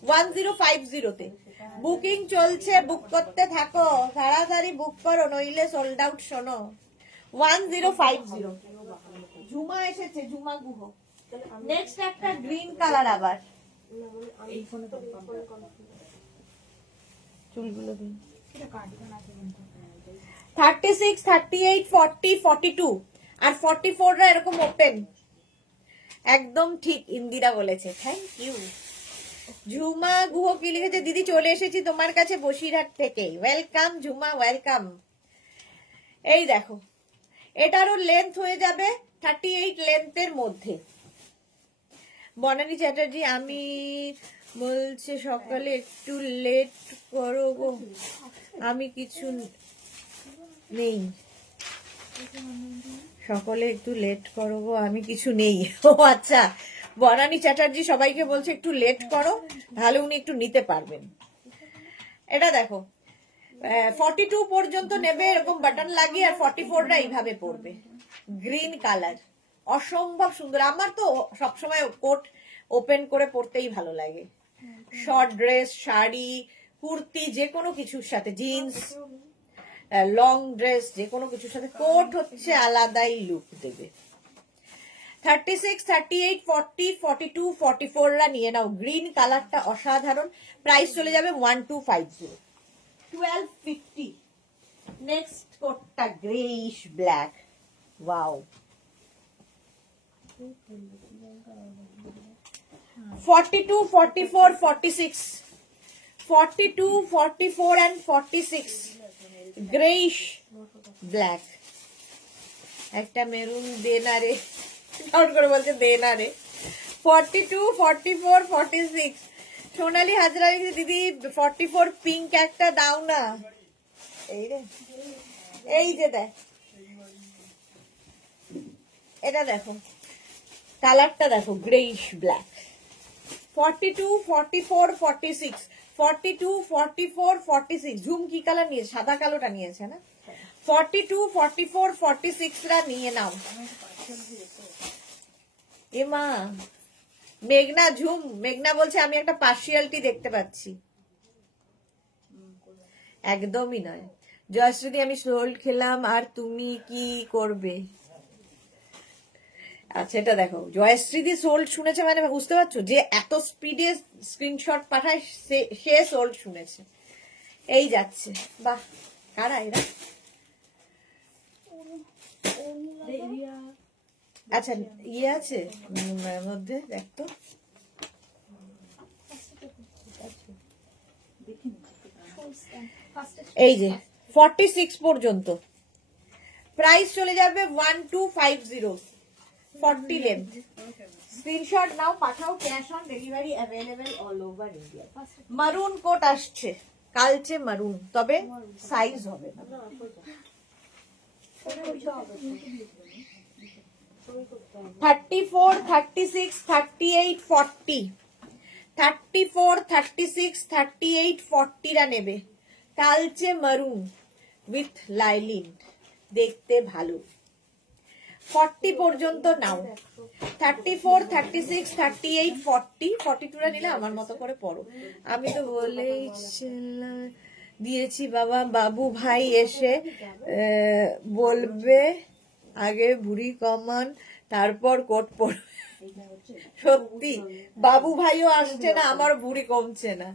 1050 তে বুকিং চলছে, বুক করতে থাকো, তাড়াতাড়ি বুক করো নইলে সোল্ড আউট। শোনো 1050 ঝুমা এসেছে, ঝুমা গুহ। নেক্সট একটা গ্রিন কালার, আবার এই ফোনে তো চুলগুলো দিন। সেটা কার্ডিগান আছে কিন্তু 36, 38, 40, 42 আর 44রা এরকম ওপেন। একদম ঠিক ইন্দিরা বলেছে, থ্যাংক ইউ। ঝুমা গুহ কি লিখেছে, দিদি চলে এসেছি তোমার কাছে বসিরহাট থেকে। Welcome Jhuma, welcome. এই দেখো এটারও লেন্থ হয়ে যাবে 38 লেন্থের মধ্যে। বনানী চ্যাটার্জি আমি বলছে সকালে একটু লেট করো গো, আমি কিছু নেই। সকলে একটু লেট করো গো, আমি কিছু নেই। ও আচ্ছা, বনানী চ্যাটার্জি সবাইকে বলছে একটু লেট করো, তাহলে উনি একটু নিতে পারবেন। এটা দেখো 42 পর্যন্ত নেবে এরকম বাটন লাগিয়ে, আর 44টা এইভাবে পড়বে। গ্রিন কালার অসম্ভব সুন্দর। আমার তো সবসময় কোট ওপেন করে পরতেই ভালো লাগে। শর্ট ড্রেস, শাড়ি, কুর্তি, যে কোনো কিছুর সাথে, জিন্স, লং ড্রেস, যে কোনো কিছুর সাথে কোট হচ্ছে আলাদাই লুক দেবে। 36, 38, 40, 42, 44 রা নিয়ে নাও। গ্রিন কালারটা অসাধারণ। প্রাইস চলে যাবে 1250, 1250। নেক্সট কোটটা greyish black, wow. 42, 44, 46, 42, 44 and 46 greyish black. একটা মেরুন দে না রে, ডাউট করে বলছে দে না রে। 42, 44, 46 সোনালী হাজরা দিদি 44 পিঙ্ক একটা দাও না। এই রে, এই যে দেখ, এটা দেখো, কালারটা দেখো, গ্রেইশ ব্ল্যাক। 42, 44, 46, 42, 44, 46 ঝুম কি কালার নিয়েছে? সাদা কালোটা নিয়েছে না? 42, 44, 46 রা নিয়ে নাও। এমা মেঘনা ঝুম, মেঘনা বলছে আমি একটা পার্সিয়ালিটি দেখতে পাচ্ছি। একদমই নয়। জয়শ্রী, আমি সোল্ড খেলাম আর তুমি কি করবে? আচ্ছা, এটা দেখো, জয়শ্রী সোল্ড শুনেছে মানে বুঝতে পারছো, যে এত স্পিডে স্ক্রিনশট পাঠায় সে সোল্ড শুনেছে। এই যাচ্ছে, বাহ, কারা এরা? আচ্ছা, ইয়ে আছে মধ্যে, দেখতো। এই যে 46 পর্যন্ত প্রাইস চলে যাবে 1250, 40 লেন্থ। স্ক্রিনশট নাও, পাঠাও, cash on delivery available all over India. মারুন কোট আসছে, কালচে মারুন, তবে সাইজ হবে না। 34, 36, 38, 40, 34, 36, 38, 40 রা নেবে। কালচে মারুন উইথ লাইলিন, দেখতে ভালো। 40 পর্যন্ত নাও। 34, 36, 38, 40, 42 রা নিলে আমার মতো করে পড়ো। আমি তো বলেই দিয়েছি বাবা, বাবু ভাই এসে বলবে আগে বুড়ি কমান তারপর কোট পড়বে। সত্যি, বাবু ভাইও আসছে না, আমার বুড়ি কমছে না।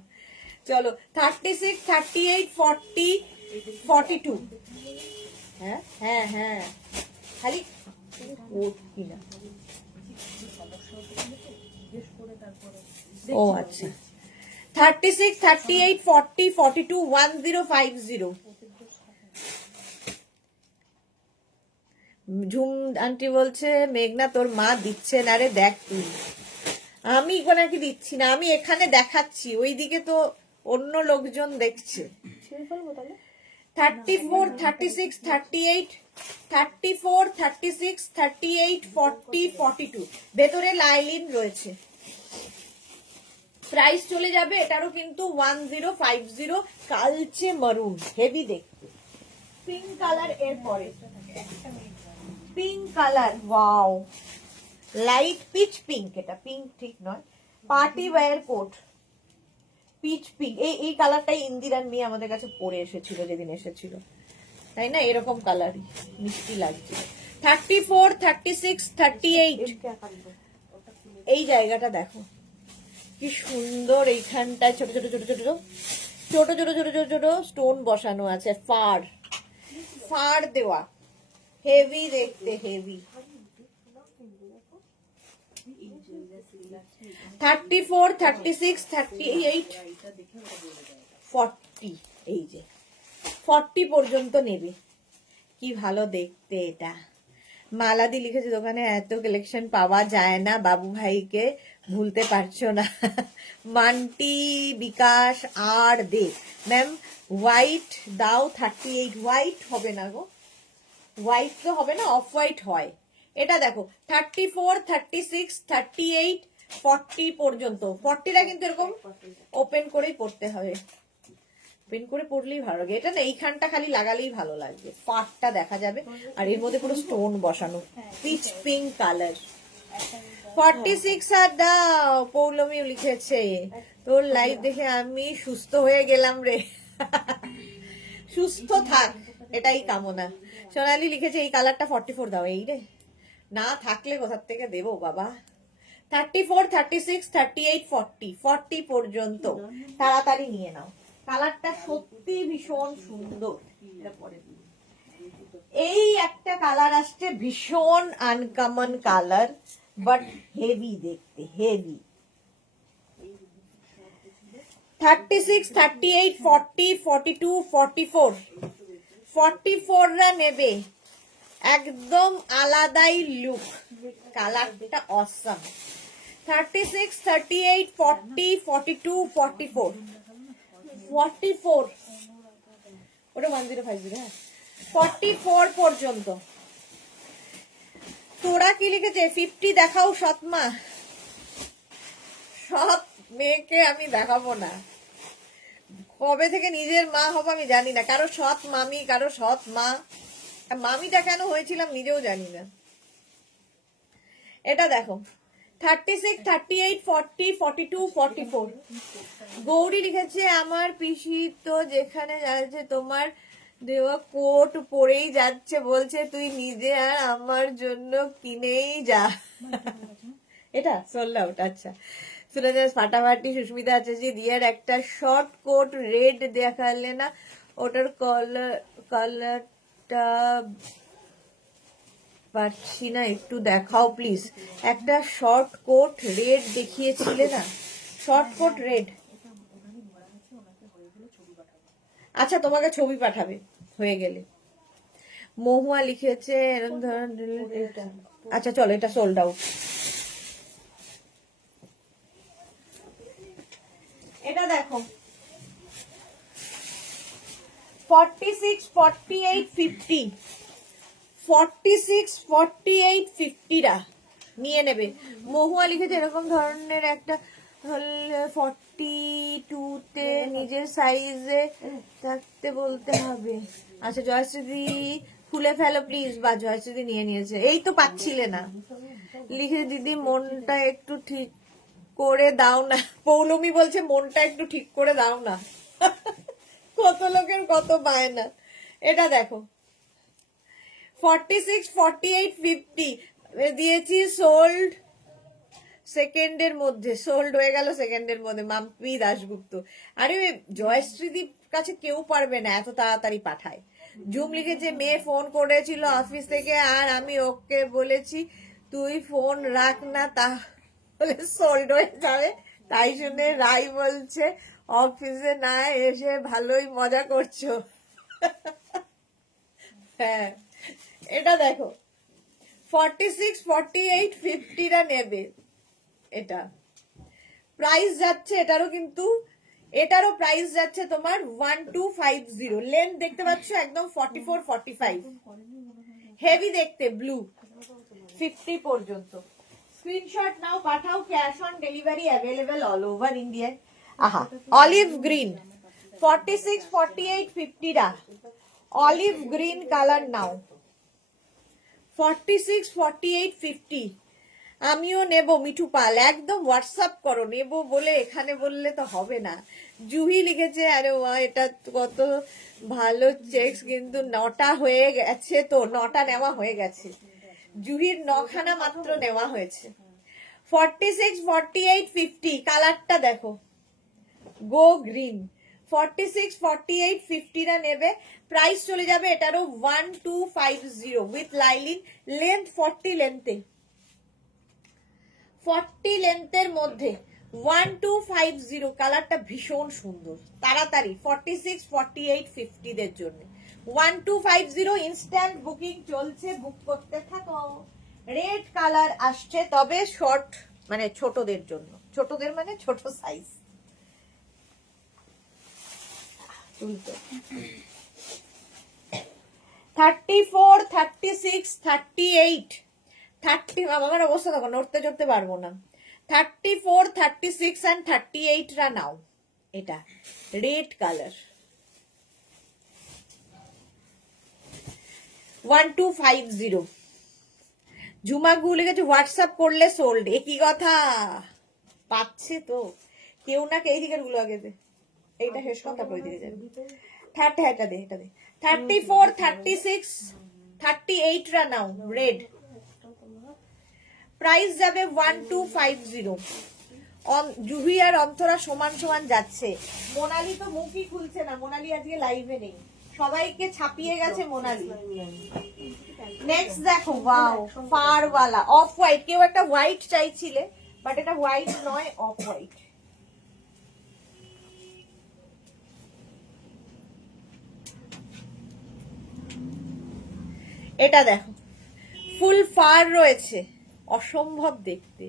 চলো 36, 38, 40, 42। হ্যাঁ হ্যাঁ হ্যাঁ, খালি কোট কিনা। ও আচ্ছা, 36, 38, 40, 42, 1050। ঝুম আন্টি বলছে মেঘনা তোর মা দিচ্ছে না রে, দেখ তুই। আমি নাকি দিচ্ছি না, আমি এখানে দেখাচ্ছি, ওইদিকে তো অন্য লোকজন দেখছে। 34, 36, 38, 34, 36, 38, 40, 42 ভেতরে লাইলিন রয়েছে। প্রাইস চলে যাবে এটারও কিন্তু 1050, কালচে মারুন, হেভি দেখতে। পিঙ্ক কালার এর পরে, pink colour, wow, light peach pink. এটা পিঙ্ক ঠিক নয়, party wear coat, peach pink. এই কালারটাই ইন্দিরার মেয়ে আমাদের কাছে পরে এসেছিল যেদিন এসেছিল, তাই না? এরকম কালারই মিষ্টি লাগছে। 34, 36, 38 এই জায়গাটা দেখো কি সুন্দর। এইখানটায় ছোট ছোট ছোট ছোট ছোট ছোট ছোট ছোট ছোট ছোট স্টোন বসানো আছে, ফার ফার দেওয়া, হেভি দেখতে, হেভি। 34, 36, 38, 40 এই যে 40 পর্যন্ত নেবে। কি ভালো দেখতে এটা। মালাদি লিখেছে দোকানে এত কালেকশন পাওয়া যায় না, বাবু ভাইকে ভুলতে পারছো না। মান্টি বিকাশ আর দে ম্যাম, হোয়াইট দাও 38। হোয়াইট হবে না গো, হোয়াইট তো হবে না, অফ হোয়াইট হয়। এটা দেখো 34, 36, 38, 40 পর্যন্ত। 40টা কিন্তু এরকম ওপেন করেই পড়তে হবে। ওপেন করে পরলেই ভালো লাগে। এটা না এইখানটা খালি লাগালেই ভালো লাগবে, ফাটটা দেখা যাবে। আর এর মধ্যে পুরো স্টোন বসানো, পিচ পিঙ্ক কালার। 46 আর দাও, পৌলমীও লিখেছে তোর লাইভ দেখে আমি সুস্থ হয়ে গেলাম রে। সুস্থ থাক, এটাই কামনা। সোনালি লিখেছে এই কালারটা 44 দাও। এই রে, না থাকলে কোথার থেকে দেবো বাবা। 34, 36, 38, 40, 40 পর্যন্ত তাড়াতাড়ি নিয়ে নাও। কালারটা সত্যি ভীষণ সুন্দর। এই একটা কালার আসছে, ভীষণ আনকমন কালার, বাট হেভি দেখতে, হেভি। 36, 38, 40, 42, 44, 44 রা নেবে, একদম আলাদাই লুক, কালারটা অসাম। 36, 38, 40, 42, 44, 44, ওটা 1050, হ্যাঁ 44 পর্যন্ত। তোরা কি লিখেছে? 50 দেখাও সৎমা। সৎ মেয়েকে আমি দেখাবো না। কবে থেকে নিজের মা হবো আমি জানি না। কারো সৎ মামি, কারো সৎ মা। মামিটা কেন হয়েছিলাম নিজেও জানি না। এটা দেখো, 36, 38, 40, 42, 44। গৌরী লিখেছে আমার পিসি তো যেখানে যাচ্ছে তোমার দেওয়া কোট পরেই যাচ্ছে, বলছে তুই নিজে আর আমার জন্য কিনেই যা। এটা সোল্ড আউট। আচ্ছা, সুরজ ফাটাফাটি। সুস্মিতা আচার্য দিয়ার একটা শর্ট কোট রেড দেখালে না, ওটার কালারটা পাচ্ছি না, একটু দেখাও প্লিজ। একটা শর্ট কোট রেড দেখিয়েছিলে না, শর্ট কোট রেড। আচ্ছা, তোমাকে ছবি পাঠাবে হয়ে গেলে। মহুয়া লিখেছে এরকম ধরনের এটা। আচ্ছা চলো, এটা সোল্ড আউট। এটা দেখো, 46, 48, 50, 46, 48, 50 রা নিয়ে নেবে। মহুয়া লিখেছে এরকম ধরনের একটা 42 তে নিজের সাইজে থাকতে বলতে হবে। আচ্ছা জয়শ্রী খুলে ফেলো প্লিজ। বা জয়শ্রী নিয়ে নিয়েছে, এই তো পাচ্ছিলে না। লিখে দিদি মনটা একটু ঠিক করে দাও না। পৌলমী বলছে মনটা একটু ঠিক করে দাও না। কত লোকের কত বায়না। এটা দেখো, 46, 48, 50 দিয়েছি সোল্ড সেকেন্ডের মধ্যে, সোল্ড হয়ে গেল সেকেন্ডের মধ্যে। মাম্পি দাশগুপ্ত, আরে জয়শ্রীদীপ কাছে কেউ পারবে না, এত তাড়াতাড়ি পাঠায়। জুম লিখেছে মেয়ে ফোন করেছিল অফিস থেকে, আর আমি ওকে বলেছি তুই ফোন রাখ না, তাহলে সোল্ড হয়ে যাবে। তাই শুনে রাই বলছে অফিসে না এসে ভালোই মজা করছো। হ্যাঁ, এটা দেখো, 46, 48, 50 রা নেবে। এটা প্রাইস যাচ্ছে, এটারও প্রাইস যাচ্ছে তোমার 1250। লেন্থ দেখতে পাচ্ছ একদম 44, 45, হেভি দেখতে, ব্লু। 50 পর্যন্ত স্ক্রিনশট নাও, পাঠাও। Cash on delivery available all over India. আহা, অলিভ গ্রিন 46, 48, 50 রা অলিভ গ্রিন কালার নাও। 46, 48, 50 আমিও নেব। মিঠু পাল একদম হোয়াটসঅ্যাপ করো, নেব বলে এখানে বললে তো হবে না। জুহি লিখেছে আরে ওয়া এটা কত ভালো চেক্স, কিন্তু 9টা হয়ে গেছে, তো 9টা নেওয়া হয়ে গেছে। জুহির 9খানা মাত্র নেওয়া হয়েছে। 46, 48, 50 কালারটা দেখো, গো গ্রিন। 46, 48, 50 রা নেবে। প্রাইস চলে যাবে এটারও 1250 উইথ লাইলিন। লেন্থ 40 লেন্থে, 40 লেন্থের মধ্যে 1250। কালারটা ভীষণ সুন্দর। তাড়াতাড়ি 46, 48, 50 দের জন্য 1250 ইনস্ট্যান্ট বুকিং চলছে, বুক করতে থাকো। রেড কালার আসছে, তবে শর্ট মানে ছোটদের জন্য, ছোটদের মানে ছোট সাইজ। 34, 36, 38, 30 আমার অবস্থা দেখো, নড়তে চড়তে পারবো না। 34, 36 and 38 রা নাও। এটা রেড কালার, 1250। ঝুমা গু লিখেছে হোয়াটসঅ্যাপ করলে সোল্ড। এ কি কথা? পাচ্ছে তো কেউ না, কে এই দিকের গুলো আগে দে, এইটা শেষ কথা ওই দিকে যাবে। এটা দে, এটা দে। 34, 36, 38 রা নাও রেড। প্রাইস যাবে 1250। জুহি আর অন্তরা সমান সমান যাচ্ছে। মোনালি তো মুখই খুলছে না, মোনালি আজকে লাইভে নেই, সবাইকে ছাপিয়ে গেছে মোনালি। নেক্সট দেখো, ওয়াও, ফারওয়ালা অফ হোয়াইট। কেউ একটা হোয়াইট চাইছিলে, বাট এটা হোয়াইট নয়, অফ হোয়াইট। এটা দেখো, ফুল ফার রয়েছে, অসম্ভব দেখতে।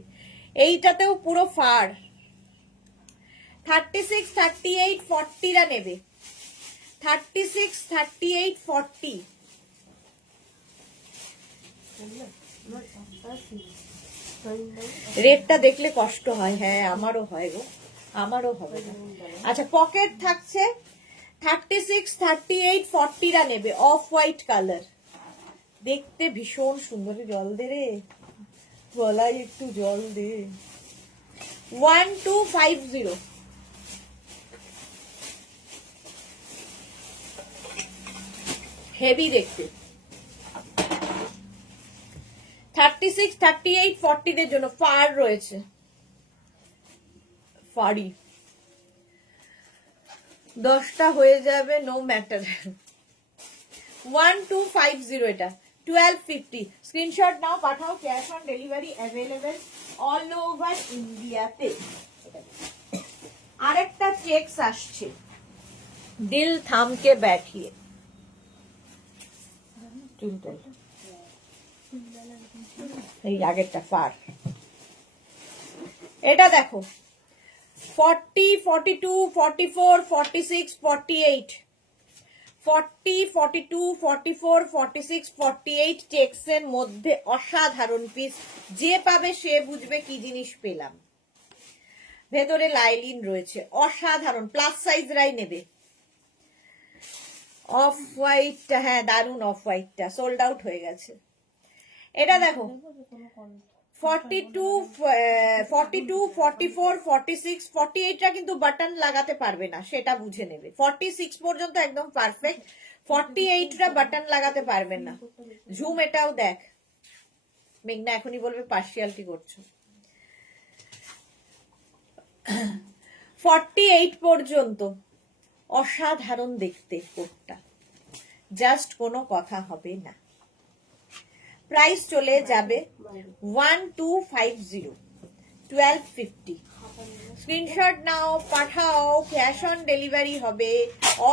এইটাতেও পুরো ফার। 36, 38, 40 রা নেবে। 36, 38, 40। রেটটা দেখলে কষ্ট হয়। হ্যাঁ, আমারও হয় গো, আমারও হবে না। আচ্ছা, পকেট থাকছে 36, 38, 40 রা নেবে। অফ হোয়াইট কালার, দেখতে ভীষণ সুন্দর। জল দে রে, গলায় একটু জল দে। 1250। হেভি দেখতে। 36, 38, 40 দের জন্য ফার রয়েছে, ফারি। 10টা হয়ে যাবে, নো ম্যাটার। 1250 এটা। 1250। স্ক্রিনশট নাও, পাঠাও। Cash on delivery available all over ইন্ডিয়াতে। আরেকটা চেকস আসছে, দিল থামকে बैठिए। এই আগেরটা ফার। এটা দেখো, 40, 42, 44, 46, 48। 40, 42, 44, 46, 48 চেকসের মধ্যে অসাধারণ পিস। যে পাবে সে বুঝবে কি জিনিস পেলাম। ভেতরে লাইলিন রয়েছে, অসাধারণ। প্লাস সাইজ রাই নেবে। অফ হোয়াইটটা, হ্যাঁ দারুন। অফ হোয়াইটটা সোল্ড আউট হয়ে গেছে। এটা দেখো, 42, 42, 44, 46, 48 টা কিন্তু বাটন লাগাতে পারবে না, সেটা বুঝে নেবে। 46 পর্যন্ত একদম পারফেক্ট। 48 টা বাটন লাগাতে পারবেন না। ঝুম এটাও দেখ। মেঘনা এখনই বলবে পার্সিয়ালিটি করছো। 48 পর্যন্ত অসাধারণ দেখতে কোটটা, জাস্ট কোনো কথা হবে না। প্রাইস চলে যাবে 1250, 1250। স্ক্রিনশট নাও, পাঠাও। ক্যাশ অন ডেলিভারি হবে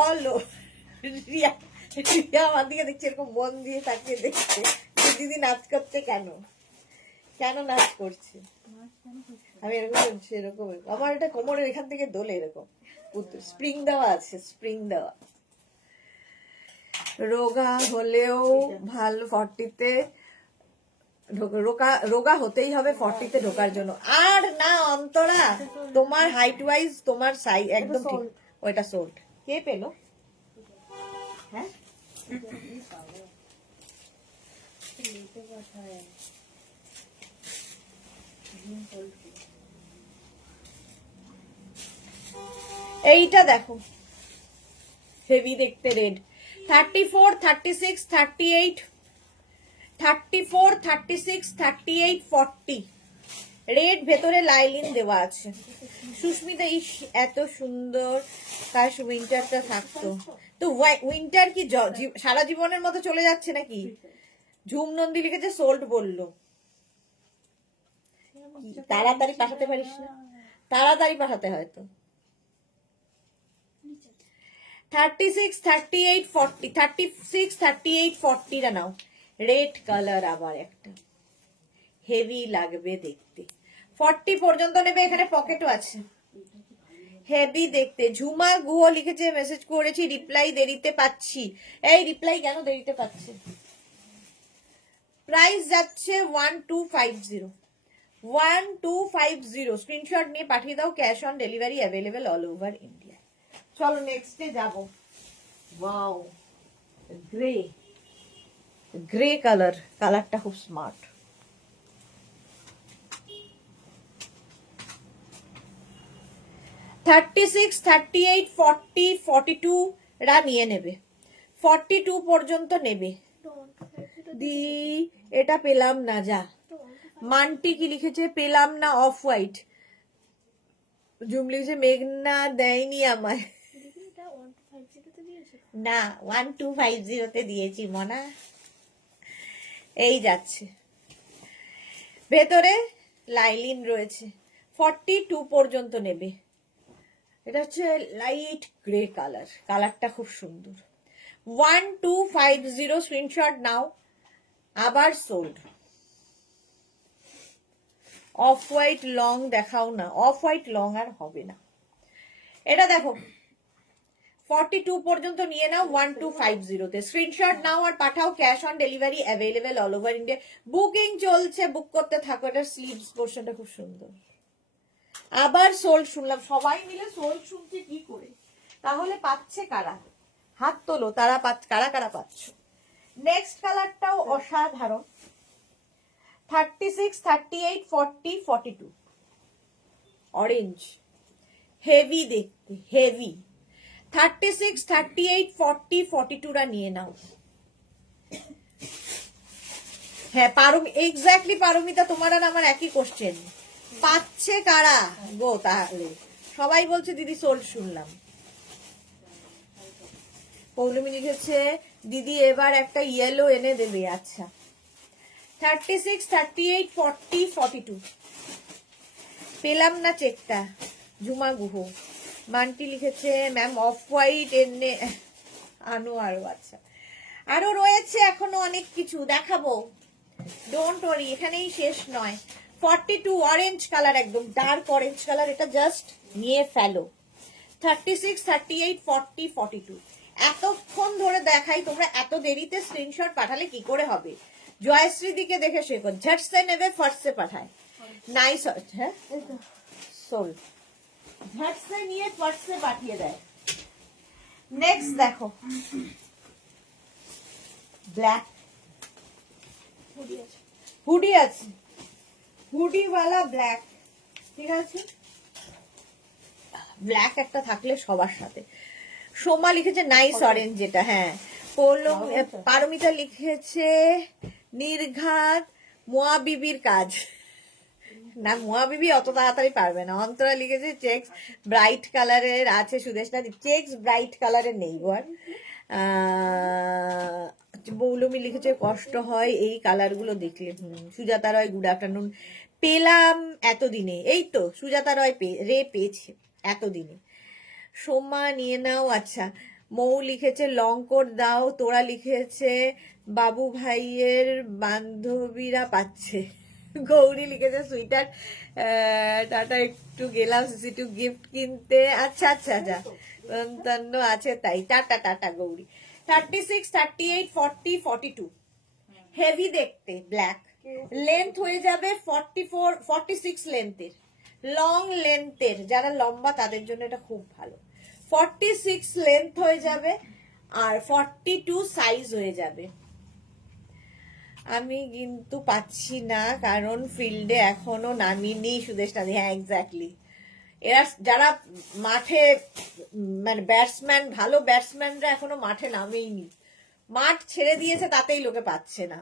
অল। রিয়া আমার দিকে দেখছে এরকম মন দিয়ে তাকিয়ে দেখছে, দিদি নাচ করছে কেন, কেন নাচ করছে। আমি এরকম করছি, এরকম। আমার এটা কোমরের এখান থেকে দোলে এরকম, স্প্রিং দেওয়া আছে, স্প্রিং দেওয়া। রোগা হলেও ভালো 40-তে রোগা হতেই হবে 40-তে ঢোকার জন্য। আর না অন্তরা, তোমার হাইট ওয়াইজ তোমার সাইজ একদম ঠিক। ওইটা সোল্ড। কে পেলো? হ্যাঁ, এইটা দেখো, হেভি দেখতে রেড। 34, 36, 38, 34, 36, 38, 40 রেড। ভেতরে লাইলিন দেওয়া আছে। সুস্মিতা, ইস এত সুন্দর, কাশ উইন্টারটা থাকতো। তো উইন্টার কি সারা জীবনের মতো চলে যাচ্ছে নাকি? ঝুম নন্দী লিখেছে সোল্ড বললো। তাড়াতাড়ি পাঠাতে পারিস না? তাড়াতাড়ি পাঠাতে হয়তো। 36, 38, 40, 36, 38, 40 রা নাও। রেড কালার আবার একটা, হেভি লাগবে দেখতে। 40 পর্যন্ত নেবে। এখানে পকেটও আছে, হেভি দেখতে। ঝুমা গুহ লিখেছে, মেসেজ করেছি, রিপ্লাই দেরিতে পাচ্ছি। এই রিপ্লাই কেন দেরিতে পাচ্ছে? প্রাইস যাচ্ছে 1250, 1250। স্ক্রিনশট নিয়ে পাঠিয়ে দাও। Cash on delivery available all over India. চলো নেক্সটে যাব। Wow, grey. গ্রে কালার, কালারটা খুব স্মার্ট। 36, 38, 40, 42 রা নিয়ে নেবে, 42 পর্যন্ত নেবে। দি এটা পেলাম না, যা। মানটি কি লিখেছে পেলাম না, অফ হোয়াইট। জুম লিখেছে মেঘনা দেয়নি আমায়। না 1250 তে দিয়েছি মনা। এই যাচ্ছে, ভেতরে লাইলিন রয়েছে। 42 পর্যন্ত নেবে। এটা হচ্ছে লাইট গ্রে কালার, কালারটা খুব সুন্দর। 1250 স্ক্রিনশট নাও। আবার সোল্ড। অফ হোয়াইট লং দেখাও না, অফ হোয়াইট লং আর হবে না। এটা দেখো 42 পর্যন্ত নিয়ে নাও 1250 তে। স্ক্রিনশট নাও আর পাঠাও, cash on delivery available all over India. Booking চলছে, বুক করতে থাকো। এটা স্লিভস পোর্শনটা খুব সুন্দর। আবার সোল্ড শুনলাম, সবাই মিলে সোল্ড শুনছে কি করে? তাহলে পাচ্ছে কারা? হাত তোলো, তারা কারা কারা পাচ্ছ। নেক্সট কালারটাও অসাধারণ। 36, 38, 40, 42 অরেঞ্জ, হেভি দেখতে, হেভি। 36, 38, 40, 42 রা নিয়ে নাও। হ্যাঁ এক্স্যাক্টলি পারমিতা, তোমার আর আমার একই কোশ্চেন। পাচ্ছে কারা গো? তাহলে সবাই বলছে দিদি সোল্ড শুনলাম। পৌলমি লিখেছে দিদি এবার একটা ইয়েলো এনে দেবে। আচ্ছা 36, 38, 40, 42 পেলাম না চেকটা। ঝুমা গুহ। মানটি লিখেছে ম্যাম অফ হোয়াইট এনে আনো আরো। আচ্ছা আরো রয়েছে এখনো অনেক কিছু দেখাবো, ডোন্ট ওয়ারি, এখানেই শেষ নয়। 42 অরেঞ্জ কালার, একদম ডার্ক অরেঞ্জ কালার, এটা জাস্ট নিয়ে ফেলো। 36, 38, 40, 42 এতক্ষণ ধরে দেখাই, তোমরা এত দেরিতে স্ক্রিনশট পাঠালে কি করে হবে? জয়শ্রী দিকে দেখে শেখো, ঝটসে নেবে ফটসে পাঠায়। নাইস, হ্যাঁ সোল, ঝটসে নিয়ে ফটসে পাঠিয়ে দেয়। নেক্সট দেখো ব্ল্যাক হুডি আছে, হুডিওয়ালা ব্ল্যাক, ঠিক আছে। ব্ল্যাক একটা থাকলে সবার সাথে। সোমা লিখেছে নাইস অরেঞ্জ, যেটা হ্যাঁ। পারমিতা লিখেছে নির্ঘাত মোয়া বিবির কাজ। না মোয়া বিবি অত তাড়াতাড়ি পারবে না। অন্তরা লিখেছে চেক্স ব্রাইট কালারের আছে। সুদেশ না চেক্স ব্রাইট কালারের নেই গো আর। বৌলমি লিখেছে কষ্ট হয় এই কালার গুলো দেখলে। সুজাতা রয় গুড আফটারনুন। পেলাম এতদিনে, এই তো সুজাতা রয় পেয়েছে এতদিনে। সোমা নিয়ে নাও। আচ্ছা মৌ লিখেছে লং কোট দাও। তোরা লিখেছে বাবু ভাইয়ের বান্ধবীরা পাচ্ছে। গৌরী লিখেছে সুইটার টাটা একটু গেলাম সিসি2 গিফট কিনতে। আচ্ছা আচ্ছা আচ্ছা তন্ন আছে তাই, টাটা টাটা গৌরী। 36, 38, 40, 42 হেভি দেখতে, ব্ল্যাক। লেন্থ হয়ে যাবে 44, 46 লেন্থের, লং লেন্থের। যারা লম্বা তাদের জন্য এটা খুব ভালো। 46 লেন্থ হয়ে যাবে আর 42 সাইজ হয়ে যাবে। আমি কিন্তু পাচ্ছি না কারণ ফিল্ডে এখনো নামিনি সুদেশ নাদি। হ্যাঁ এক্স্যাক্টলি, এরা যারা মাঠে মানে ব্যাটসম্যান, ভালো ব্যাটসম্যানরা এখনো মাঠে নামেইনি, মাঠ ছেড়ে দিয়েছে, তাতেই লোকে পাচ্ছে না।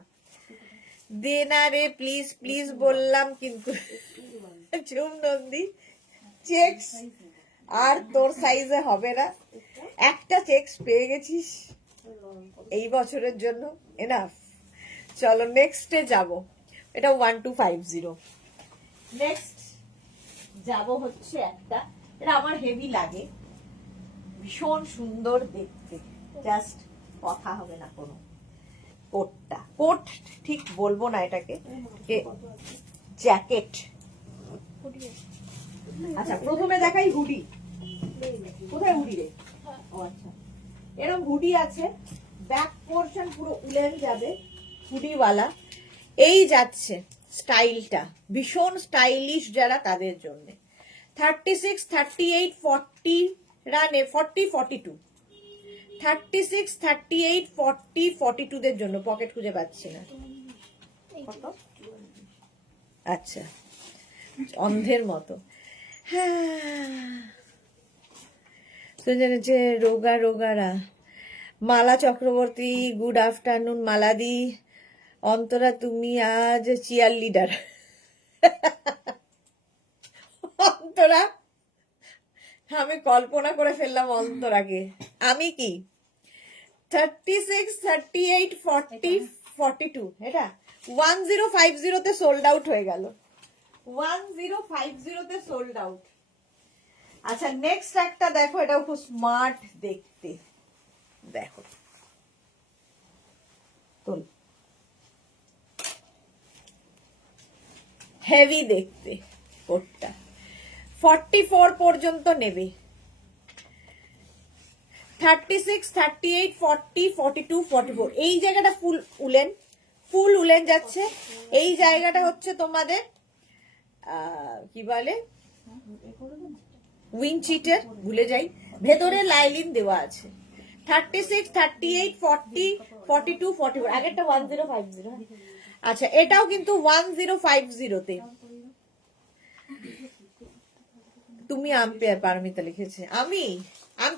দে না রে প্লিজ প্লিজ বললাম কিন্তু। চুম নন্দী চেক্স আর তোর সাইজে হবে না, একটা চেক্স পেয়ে গেছিস এই বছরের জন্য, এনাফ। চলো নেক্সটে যাব, এটা 1250। নেক্সট যাব হচ্ছে একটা, এটা আমার হেভি লাগে, ভীষণ সুন্দর দেখতে, জাস্ট কথা হবে না কোনো। কোটটা, কোট ঠিক বলবো না এটাকে, জ্যাকেট। আচ্ছা প্রথমে দেখাই হুডি। কোথায় হুডি রে? ও আচ্ছা, এরকম হুডি আছে, ব্যাক পোর্শন পুরো উলেন যাবে, হুডিওয়ালা। এই যাচ্ছে স্টাইলটা, ভীষণ স্টাইলিশ যারা তাদের জন্য। 36, 38, 40 রানে 40, 42 36, 38, 40, 42 দের জন্য পকেট খুঁজে পাচ্ছি না। কত? আচ্ছা, অন্ধের মতো। হ্যাঁ, জেনেছে রোগা রোগারা। মালা চক্রবর্তী, গুড আফটারনুন মালাদি। অন্তরা তুমি আজ চিয়ার লিডার। অন্তরা, আমি কল্পনা করে ফেললাম অন্তরাকে। আমি কি 36, 38, 40, 42 এটা 1050 তে সোল্ড আউট হয়ে গেল। 1050 তে সোল্ড আউট। আচ্ছা, নেক্সট একটা দেখো, এটাও খুব স্মার্ট দেখতে। দেখো তোল, হেভি দেখতে কোটটা। 44 পর্যন্ত নেবে। 36, 38, 40, 42, 44 এই জায়গাটা ফুল উলেন যাচ্ছে। এই জায়গাটা হচ্ছে তোমাদের কি বলে উইনচিটের, ভুলে যাই। ভেতরে লাইলিন দেওয়া আছে। 36, 38, 40, 42, 44 আগেরটা 1050। আচ্ছা, এটাও কিন্তু 1050 তে। তুমি আম্পায়ার পারমিতা লিখেছে। আমি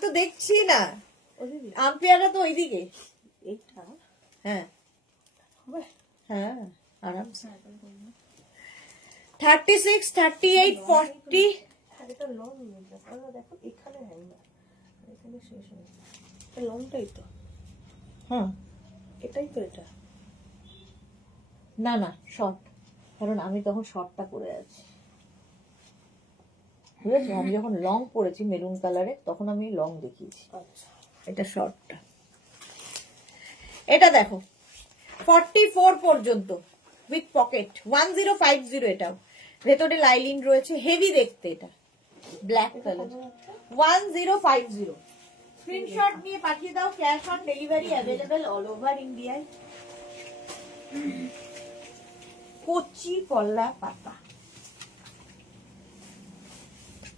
তো দেখছি না, ও দিদি, আম্পায়াররা তো ওইদিকে। এইটা হ্যাঁ হবে? হ্যাঁ, আরামসে। 36, 38, 40 হ্যাঁ, এটা লং নিয়ে যাবো। দেখো এখানে হ্যাঙ্গার, এখানে শেষ হয়ে গেছে। এটা লংটাই তো, হ্যাঁ। এটাই তো এটা। না না, শর্ট, কারণ আমি তখন শর্টটা পরে আছি, বুঝেছো? আমি যখন লং পরেছি মেরুন কালারে, তখন আমি লং দেখিয়েছি। আচ্ছা, এটা শর্টটা। এটা দেখো 44 পর্যন্ত উইথ পকেট 1050। এটাও ভেতরে লাইলিন রয়েছে, হেভি দেখতে। এটা ব্ল্যাক কালার 1050। স্ক্রিনশট নিয়ে পাঠিয়ে দাও। Cash on delivery available all over ইন্ডিয়ায়। কচি কলা পাতা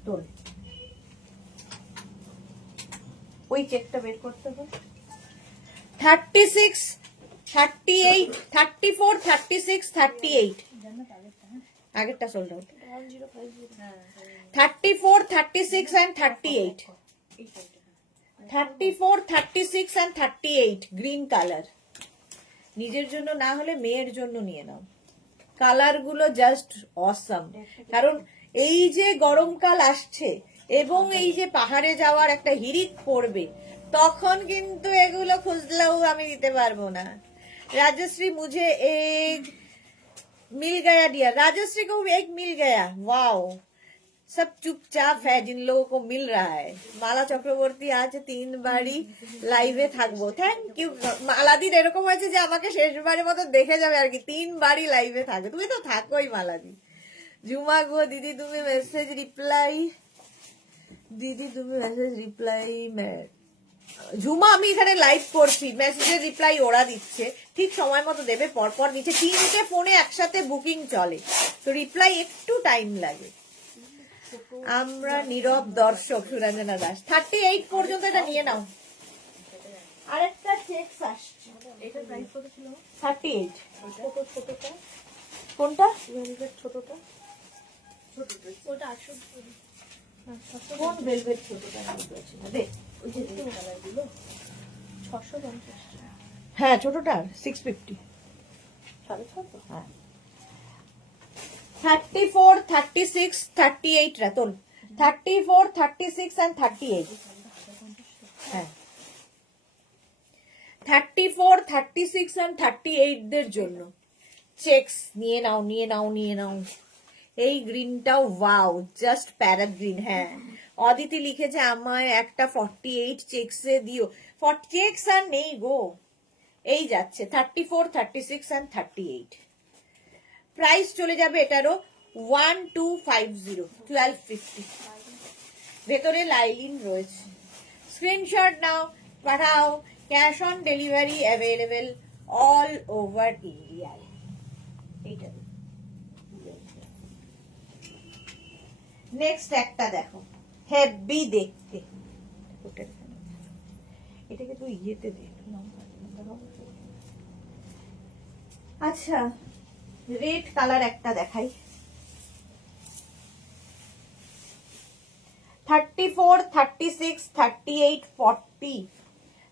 তোল। ওই চেকটা বের করতে হবে। 36, 38, 34, 36, 38 আগেরটা sold out. 34, 36 and 38 34, 36 and 38 green colour. নিজের জন্য না হলে মেয়ের জন্য নিয়ে নাও। কালার গুলো জাস্ট অসাম। কারণ এই যে গরমকাল আসছে এবং এই যে পাহাড়ে যাওয়ার একটা হিড়িক পড়বে, তখন কিন্তু এগুলো খুঁজলেও আমি দিতে পারবো না। राजश्री मुझे एक मिल गया डियर। राजश्री को एक मिल गया। वाओ, सब चुपचाप है जिन लोगों को मिल रहा है। মালা চক্রবর্তী আজ 3 বারই লাইভে থাকবো। Thank you. মালাদির এরকম হয়েছে যে আমাকে শেষবারের মতো দেখে যাবে আর কি, 3 বারই লাইভে থাকবে। তুমি তো থাকোই মালাদি। ঝুমা গো দিদি তুমি মেসেজ রিপ্লাই, দিদি তুমি মেসেজ রিপ্লাই। ঝুমা আমি এখানে লাইভ করছি, মেসেজের রিপ্লাই ওরা দিচ্ছে, ঠিক সময় মতো দেবে, পরপর দিচ্ছে। 3টে ফোনে একসাথে বুকিং চলে, তো রিপ্লাই একটু টাইম লাগে। আমরা নীরব দর্শক। সুরঞ্জনা দাস 38 পর্যন্ত এটা নিয়ে নাও। আরেকটা চেকস আসছে। এটা প্রাইস কত ছিল? 38 ছোটটা, কোনটা? ভেলভেট ছোটটা, ওটা 800 কোন ভেলভেট ছোটটা? দেখ ওই যে কালারগুলো 650 টাকা। হ্যাঁ, ছোটটা 650। 650? হ্যাঁ, 34, 36, 38 রাতন। 34, 36 and 38। হ্যাঁ, 34, 36 and 38 দের জন্য চেকস নিয়ে নাও, নিয়ে নাও, নিয়ে নাও। এই গ্রিনটাও ওয়াও, জাস্ট প্যারট গ্রিন। হ্যাঁ, অদিতি লিখেছে আমায় একটা 48 চেকসে দিও। চেকস আর নেই গো, এই যাচ্ছে 34, 36 and 38। প্রাইস চলে যাবে এটারও 1250, 1250। ভেতরে লাইলিন রয়েছে। স্ক্রিনশট নাও, পাঠাও। Cash on delivery available all over ইন্ডিয়ায়। এইটা নেক্সট একটা দেখো, হেভি দেখতে। এটাকে তুই ইয়েতে দে। আচ্ছা, রেড কালার একটা দেখাই। 34, 36, 38, 40,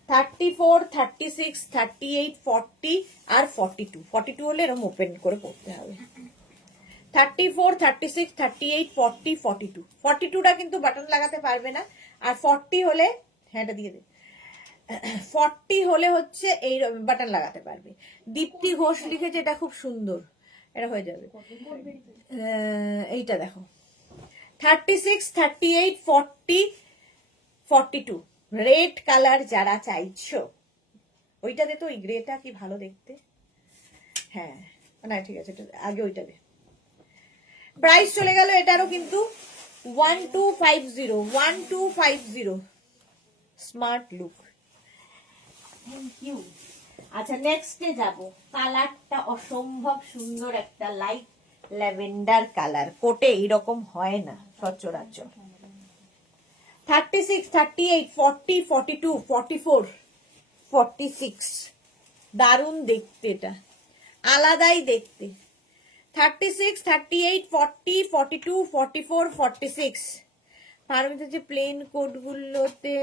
34, 36, 38, 40 আর 42। 42 হলে এরকম ওপেন করে পড়তে হবে। 34, 36, 38, 40, 42। 42টা কিন্তু বাটন লাগাতে পারবে না। আর 40 হলে, হ্যাঁ এটা দিয়ে দে, 40 হলে হচ্ছে এই বাটন লাগাতে পারবে। দীপ্তি ঘোষ লিখেছে, এটা খুব সুন্দর, এটা হয়ে যাবে। এইটা দেখো, 36, 38, 40, 42 রেড কালার যারা চাইছো, ওইটাতে তো ওই গ্রেটা কি ভালো দেখতে। হ্যাঁ না ঠিক আছে, আগে ওইটা দে। প্রাইস চলে গেল এটারও কিন্তু 1250, 1250। Smart look, thank you. আচ্ছা নেক্সটে যাব, কালারটা অসম্ভব সুন্দর, একটা লাইট ল্যাভেন্ডার কালার, কোটে এইরকম হয় না সচরাচর। 36, 38, 40, 42, 44, 46 দারুণ দেখতে, এটা আলাদাই দেখতে। 36, 38, 40, 42, 44, 46 পারমিতা যে প্লেন কোডগুলোতে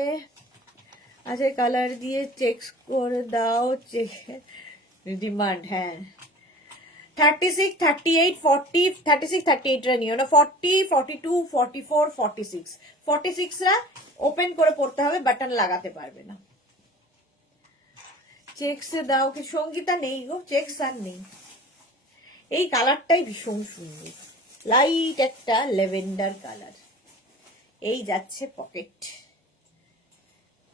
আচ্ছা কালার দিয়ে চেক করে দাও, চেক ডিমান্ড। হ্যাঁ 36, 38, 40, 36, 38 রা নিও না, 40, 42, 44, 46 46 রা ওপেন করে পড়তে হবে, বাটন লাগাতে পারবে না। চেকস দাও কি সঙ্গীতা নেই গো, চেকস আর নেই। এই কালারটাই ভীষণ সুন্দর, লাইট একটা ল্যাভেন্ডার কালার। এই যাচ্ছে পকেট,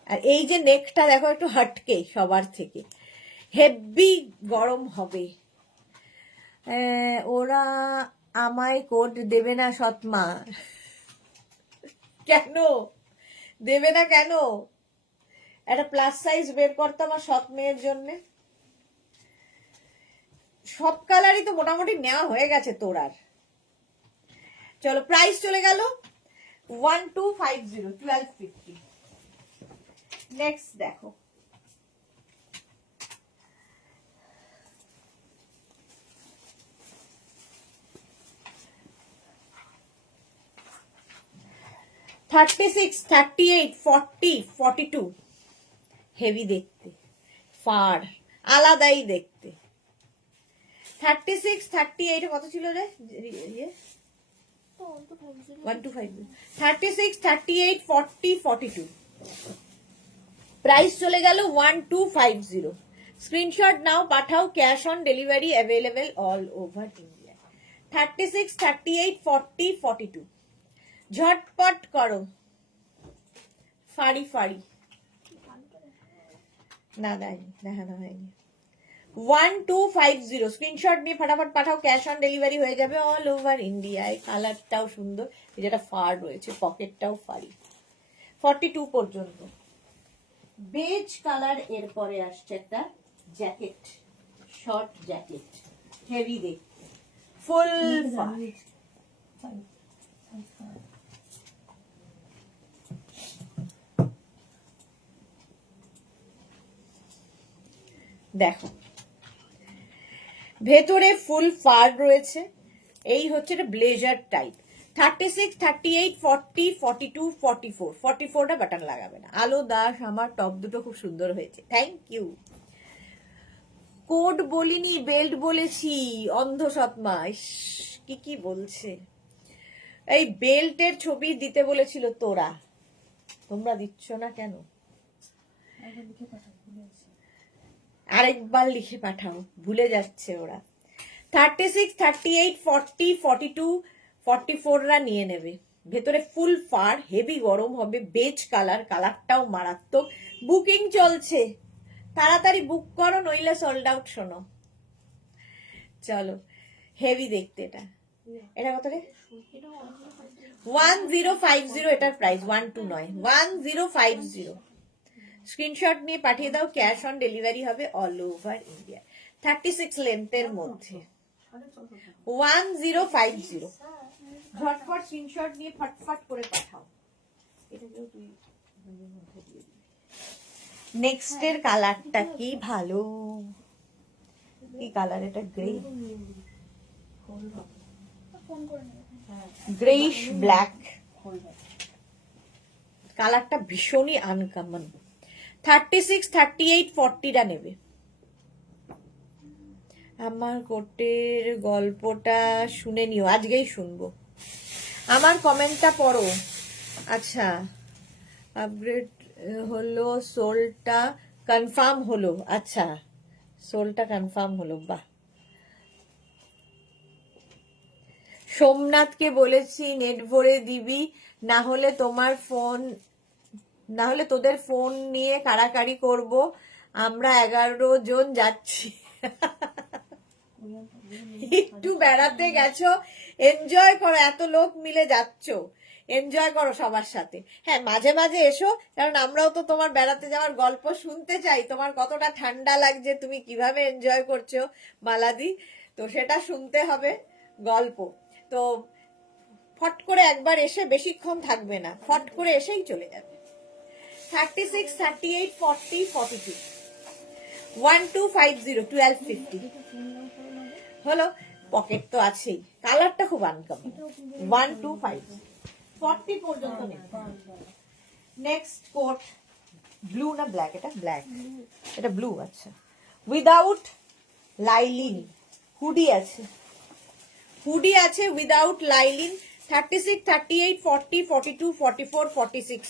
আর এই যে নেকটা দেখো একটু হটকে সবার থেকে, হেভি গরম হবে। ওরা আমায় কোড দেবে না সৎমা, কেন দেবে না কেন? একটা প্লাস সাইজ বের করতাম আমার সৎ মেয়ের জন্য। সব কালারই তো মোটামুটি নেওয়া হয়ে গেছে তোর। আর চলো প্রাইস চলে গেল 1250, 1250। নেক্সট দেখো, থার্টি সিক্স, 38, 40, 42 হেভি দেখতে, ফার আলাদাই দেখতে। 36, 38 কত ছিল রে? 1250, 36, 38, 40, 42 প্রাইস চলে গেল 1250। স্ক্রিনশট নাও, পাঠাও, cash on delivery available all over India. 36, 38, 40, 42 ঝটপট করো। ফাড়ি ফাড়ি না দেয়নি, দেখানো হয়নি। 1250 স্ক্রিনশট নিয়ে ফটাফট পাঠাও, ক্যাশ অন ডেলিভারি হয়ে যাবে অল ওভার ইন্ডিয়ায়। কালারটাও সুন্দর, যেটা ফার রয়েছে, পকেটটাও ফারি। 42 পর্যন্ত। বেজ কালার এরপরে আসছে একটা জ্যাকেট, শর্ট জ্যাকেট, হেভি দেখতে, ফুল ফার। দেখো ভেতরে ফুল ফার রয়েছে, এই হচ্ছে এটা ব্লেজার টাইপ। 36, 38, 40, 42, 44 44টা বাটন লাগাবে না। আলো দাস আমার টপ দুটো খুব সুন্দর হয়েছে, থ্যাংক ইউ। কোড বলিনি, বেল্ট বলেছি। অন্ধ সৎমা কি কি বলছে। এই বেল্টের ছবি দিতে বলেছিল তোরা, তোমরা দিচ্ছ না কেন? আরেকবার লিখে পাঠাও, ভুলে যাচ্ছে ওরা। 36, 38, 40, 42, 44 রা নিয়ে নেবে। ভেতরে ফুল ফার, হেভি গরম হবে, বেজ কালার, কালারটাও মারাত্মক। বুকিং চলছে, তাড়াতাড়ি বুক করো নইলে সোল্ড আউট। শোনো চলো, হেভি দেখতে এটা। এটা কত রে? 1050 এটার প্রাইস, 12 নয়, 1050। স্ক্রিনশট নিয়ে পাঠিয়ে দাও, ক্যাশ অন ডেলিভারি হবে অল ওভার ইন্ডিয়া। 36 লেন্থের মধ্যে 1050। ঝটপট স্ক্রিনশট নিয়ে ফটফট করে পাঠাও। এটা তুই নেক্সট এর কালারটা কি ভালো, কি কালার এটা? গ্রে, ফোন করে নেবে। গ্রেইশ ব্ল্যাক কালারটা ভীষণই আনকমন। 36, 38, 40টা নেবে। আমার কোটের গল্পটা শুনে নিও, আজকেই শুনবো। আমার কমেন্টটা পড়ো। আচ্ছা, আপগ্রেড হলো, সোলটা কনফার্ম হলো। আচ্ছা, সোলটা কনফার্ম হলো, বাহ। সোমনাথকে বলেছি নেট ভরে দিবি, না হলে তোদের ফোন নিয়ে কাড়াকাড়ি করব। আমরা 11 জন যাচ্ছি। একটু বেড়াতে গেছো, এনজয় করো, এত লোক মিলে যাচ্ছ, এনজয় করো সবার সাথে। হ্যাঁ, মাঝে মাঝে এসো, কারণ আমরাও তো তোমার বেড়াতে যাওয়ার গল্প শুনতে চাই, তোমার কতটা ঠান্ডা লাগছে, তুমি কিভাবে এনজয় করছো মালাদি, তো সেটা শুনতে হবে গল্প। তো ফট করে একবার এসে বেশিক্ষণ থাকবে না, ফট করে এসেই চলে যাবে। 36, 38, 40, 42, 1250, 1250 হলো। পকেট তো আছেই, কালারটা খুব আনকমন। 125, 40 পর্যন্ত নেই। নেক্সট কোট, ব্লু না ব্ল্যাক? এটা ব্ল্যাক, এটা ব্লু। আচ্ছা, উইদাউট লাইলিন, হুডি আছে, হুডি আছে উইদাউট লাইলিন। 36, 38, 40, 42, 44, 46,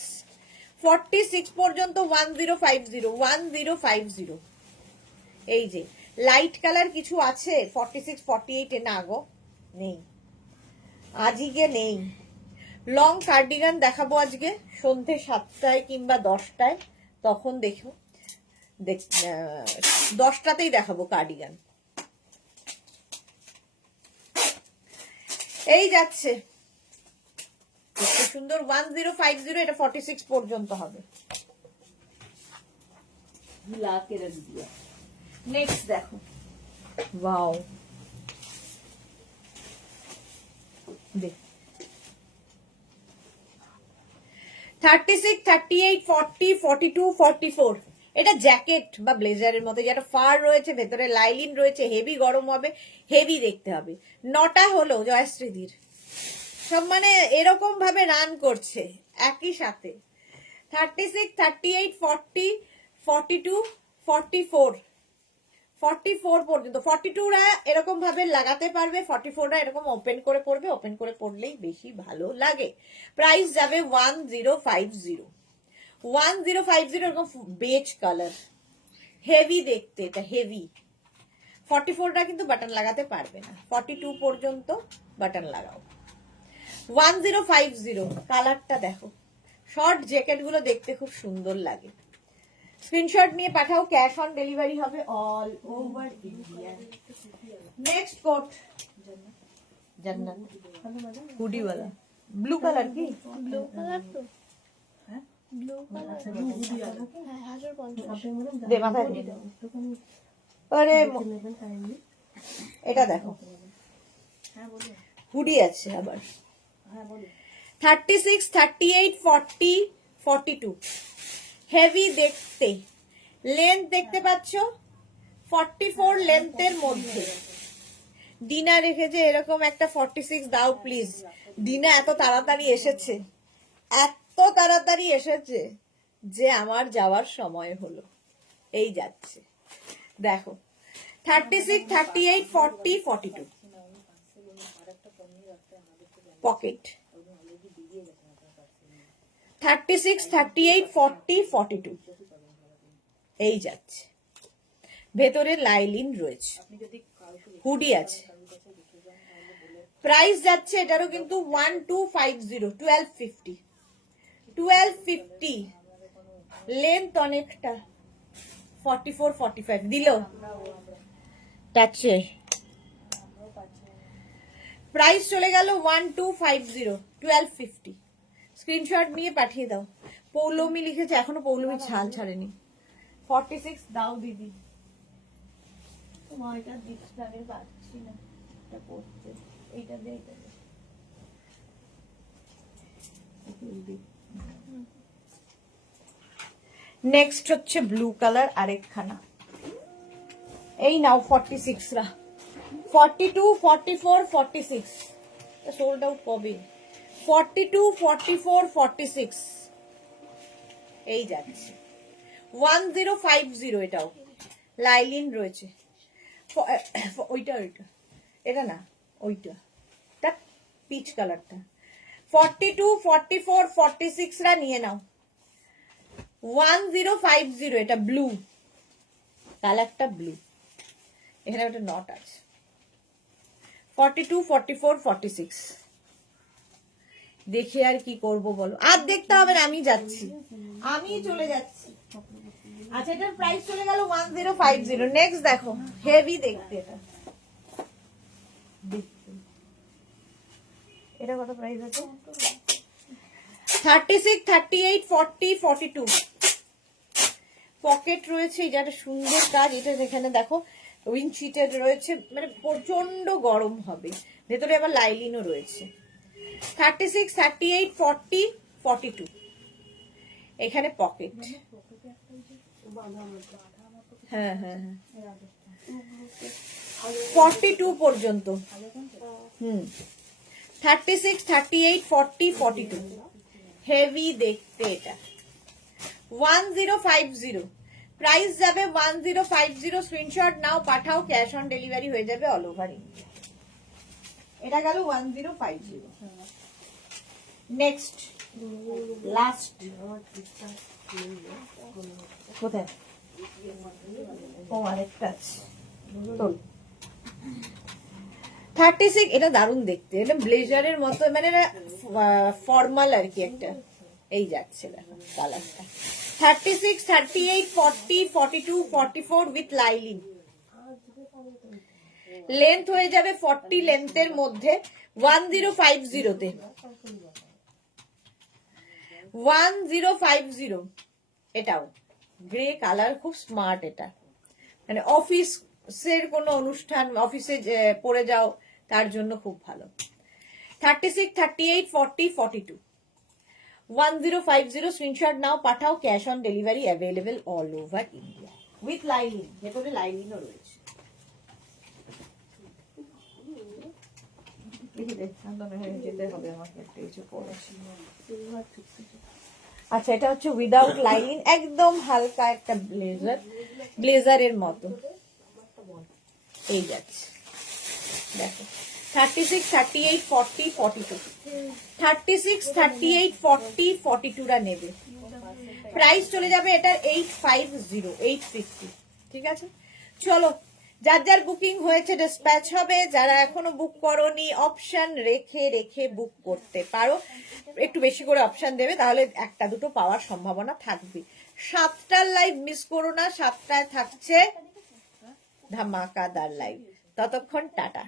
46 পর্যন্ত 1050, 1050। এই যে লাইট কালার কিছু আছে 46, 48 এ? না গো, নেই, আজকে নেই। লং কার্ডিগান দেখাবো আজকে সন্ধ্যে 7টায় কিংবা 10টায়, তখন দেখো। 10টাতেই দেখাবো কার্ডিগান। এই যাচ্ছে দেখতে সুন্দর, 1050, এটা 46 পর্যন্ত হবে। নেক্সট দেখো, ওয়াও, দেখ 36, 38, 40, 42, 44। এটা জ্যাকেট বা ব্লেজারের মতো, যেটা ফার রয়েছে, ভেতরে লাইলিন রয়েছে, হেভি গরম হবে, হেভি দেখতে হবে। 9টা হলো জয়শ্রীদির, সব মানে এরকম ভাবে রান করছে একই সাথে। 36, 38, 40, 42, 44, 44 পর্যন্ত। 42রা এরকম ভাবে লাগাতে পারবে, 44রা এরকম ওপেন করে পড়বে, ওপেন করে পড়লেই বেশি ভালো লাগে। প্রাইস যাবে 1050, 1050। এরকম বেজ কালার, হেভি দেখতে, এটা হেভি। 44টা কিন্তু বাটন লাগাতে পারবে না, 42 পর্যন্ত বাটন লাগাও। 1050, কালারটা দেখো। শর্ট জ্যাকেট গুলো দেখতে খুব সুন্দর লাগে। স্ক্রিনশট নিয়ে পাঠাও, ক্যাশ অন ডেলিভারি হবে all over India. Next coat, Jannat হুডিওয়ালা, ব্লু কালার। কি ব্লু কালার? তো ব্লু কালার, হ্যাঁ 1050। দে মাথায় দে। আরে এটা দেখো, হুডি আছে আবার। 36, 38, 40, 42, হেভি দেখতে। লেন্থ দেখতে পাচ্ছ 44 লেন্থের মধ্যে। ডিনা রেখেছে এরকম একটা 46 দাও প্লিজ। ডিনা এত তাড়াতাড়ি এসেছে, এত তাড়াতাড়ি এসেছে যে আমার যাওয়ার সময় হলো। এই যাচ্ছে দেখো, 36, 38, 40, 42, পকেট। 36, 38, 40, 42, এই যাচ্ছে। ভেতরে লাইলিন রয়েছে, হুডি আছে। প্রাইস যাচ্ছে এটারও কিন্তু 1250, 1250, 1250। লেন্থ অনেকটা, 44, 45 দিল টাচে। প্রাইস চলে গেল 1250, 1250। স্ক্রিনশট নিয়ে পাঠিয়ে দাও। পৌলমি লিখেছে, এখনো পৌলমি ছাল ছাড়েনি। 46 দাও দিদি। তোমার এটা দিতে আমি পাচ্ছি না, এটা করতে। এইটা দে, এইটা দে। নেক্সট হচ্ছে ব্লু কালার আরেকখানা, এই নাও 46 রা, 42, 44, 46 সোল্ড আউট কবে, 42, 44, 46 এই যাচ্ছে। 1050 এটাও লাইলিন রয়েছে। ওইটা ওইটা এটা না, ওইটা পিচ কালারটা। 42, 44, 46 রা নিয়ে নাও। 1050 এটা ব্লু কালারটা, ব্লু এখানে একটা নট আছে। 42, 44, 46 দেখে আর কি করব বলো, আর দেখতে হবে না, আমি যাচ্ছি, আমি চলে যাচ্ছি। আচ্ছা এটার প্রাইস চলে গেল 1050। নেক্সট দেখো, হেভি দেখতে এটা, এটা কত প্রাইস আছে? 36, 38, 40, 42 পকেট রয়েছে। এটা একটা সুন্দর কাজ, এটা এখানে দেখো উইন্ডশিটেড রয়েছে, মানে প্রচন্ড গরম হবে। ভেতরে আবার লাইলিনও রয়েছে। 36, 38, 40, 42 এখানে পকেট। হ্যাঁ হ্যাঁ হ্যাঁ 42 পর্যন্ত। 36, 38, 40, 42 হেভি দেখতে এটা। 1050 প্রাইস যাবে 1050। স্ক্রিনশট নাও, পাঠাও, ক্যাশ অন ডেলিভারি হয়ে যাবে অল ওভার ইন্ডিয়া। এটা গেল 1050। নেক্সট লাস্ট কোথায়? ও আরেকটা আছে, 36 এটা দারুণ দেখতে, এটা ব্লেজারের মতো, মানে ফর্মাল আর কি একটা, এই যাচ্ছে দেখো কালারটা। 36, 38, 40, 42, 44 উইথ লাইলিন। লেন্থ হয়ে যাবে 40 লেন্থের মধ্যে 1050 তে। 1050 এটাও গ্রে কালার, খুব স্মার্ট এটা, মানে অফিসের কোনো অনুষ্ঠান, অফিসে পরে যাও তার জন্য খুব ভালো। 36, 38, 40, 42 1050 স্ক্রিনশট নাও, পাঠাও, cash on delivery available all over India with lining. ভেতরে লাইলিনও রয়েছে। যেতে হবে আমাকে একটা কিছু পরে। আচ্ছা এটা হচ্ছে উইদাউট লাইলিন, একদম হালকা একটা ব্লেজার, ব্লেজারের মতো এই যাচ্ছে দেখো। 36, 38, 40, 42 36, 38, 40, 42 রা নেবে। প্রাইস চলে যাবে এটার 850, 850 ঠিক আছে। চলো, যার যার বুকিং হয়েছে ডিসপ্যাচ হবে। যারা এখনো বুক করোনি অপশন রেখে রেখে বুক করতে পারো, একটু বেশি করে অপশন দেবে, তাহলে একটা দুটো পাওয়ার সম্ভাবনা থাকবে। 7টার লাইভ মিস করো না, 7টায় থাকছে ধামাকাদার লাইভ। ততক্ষণ টাটা।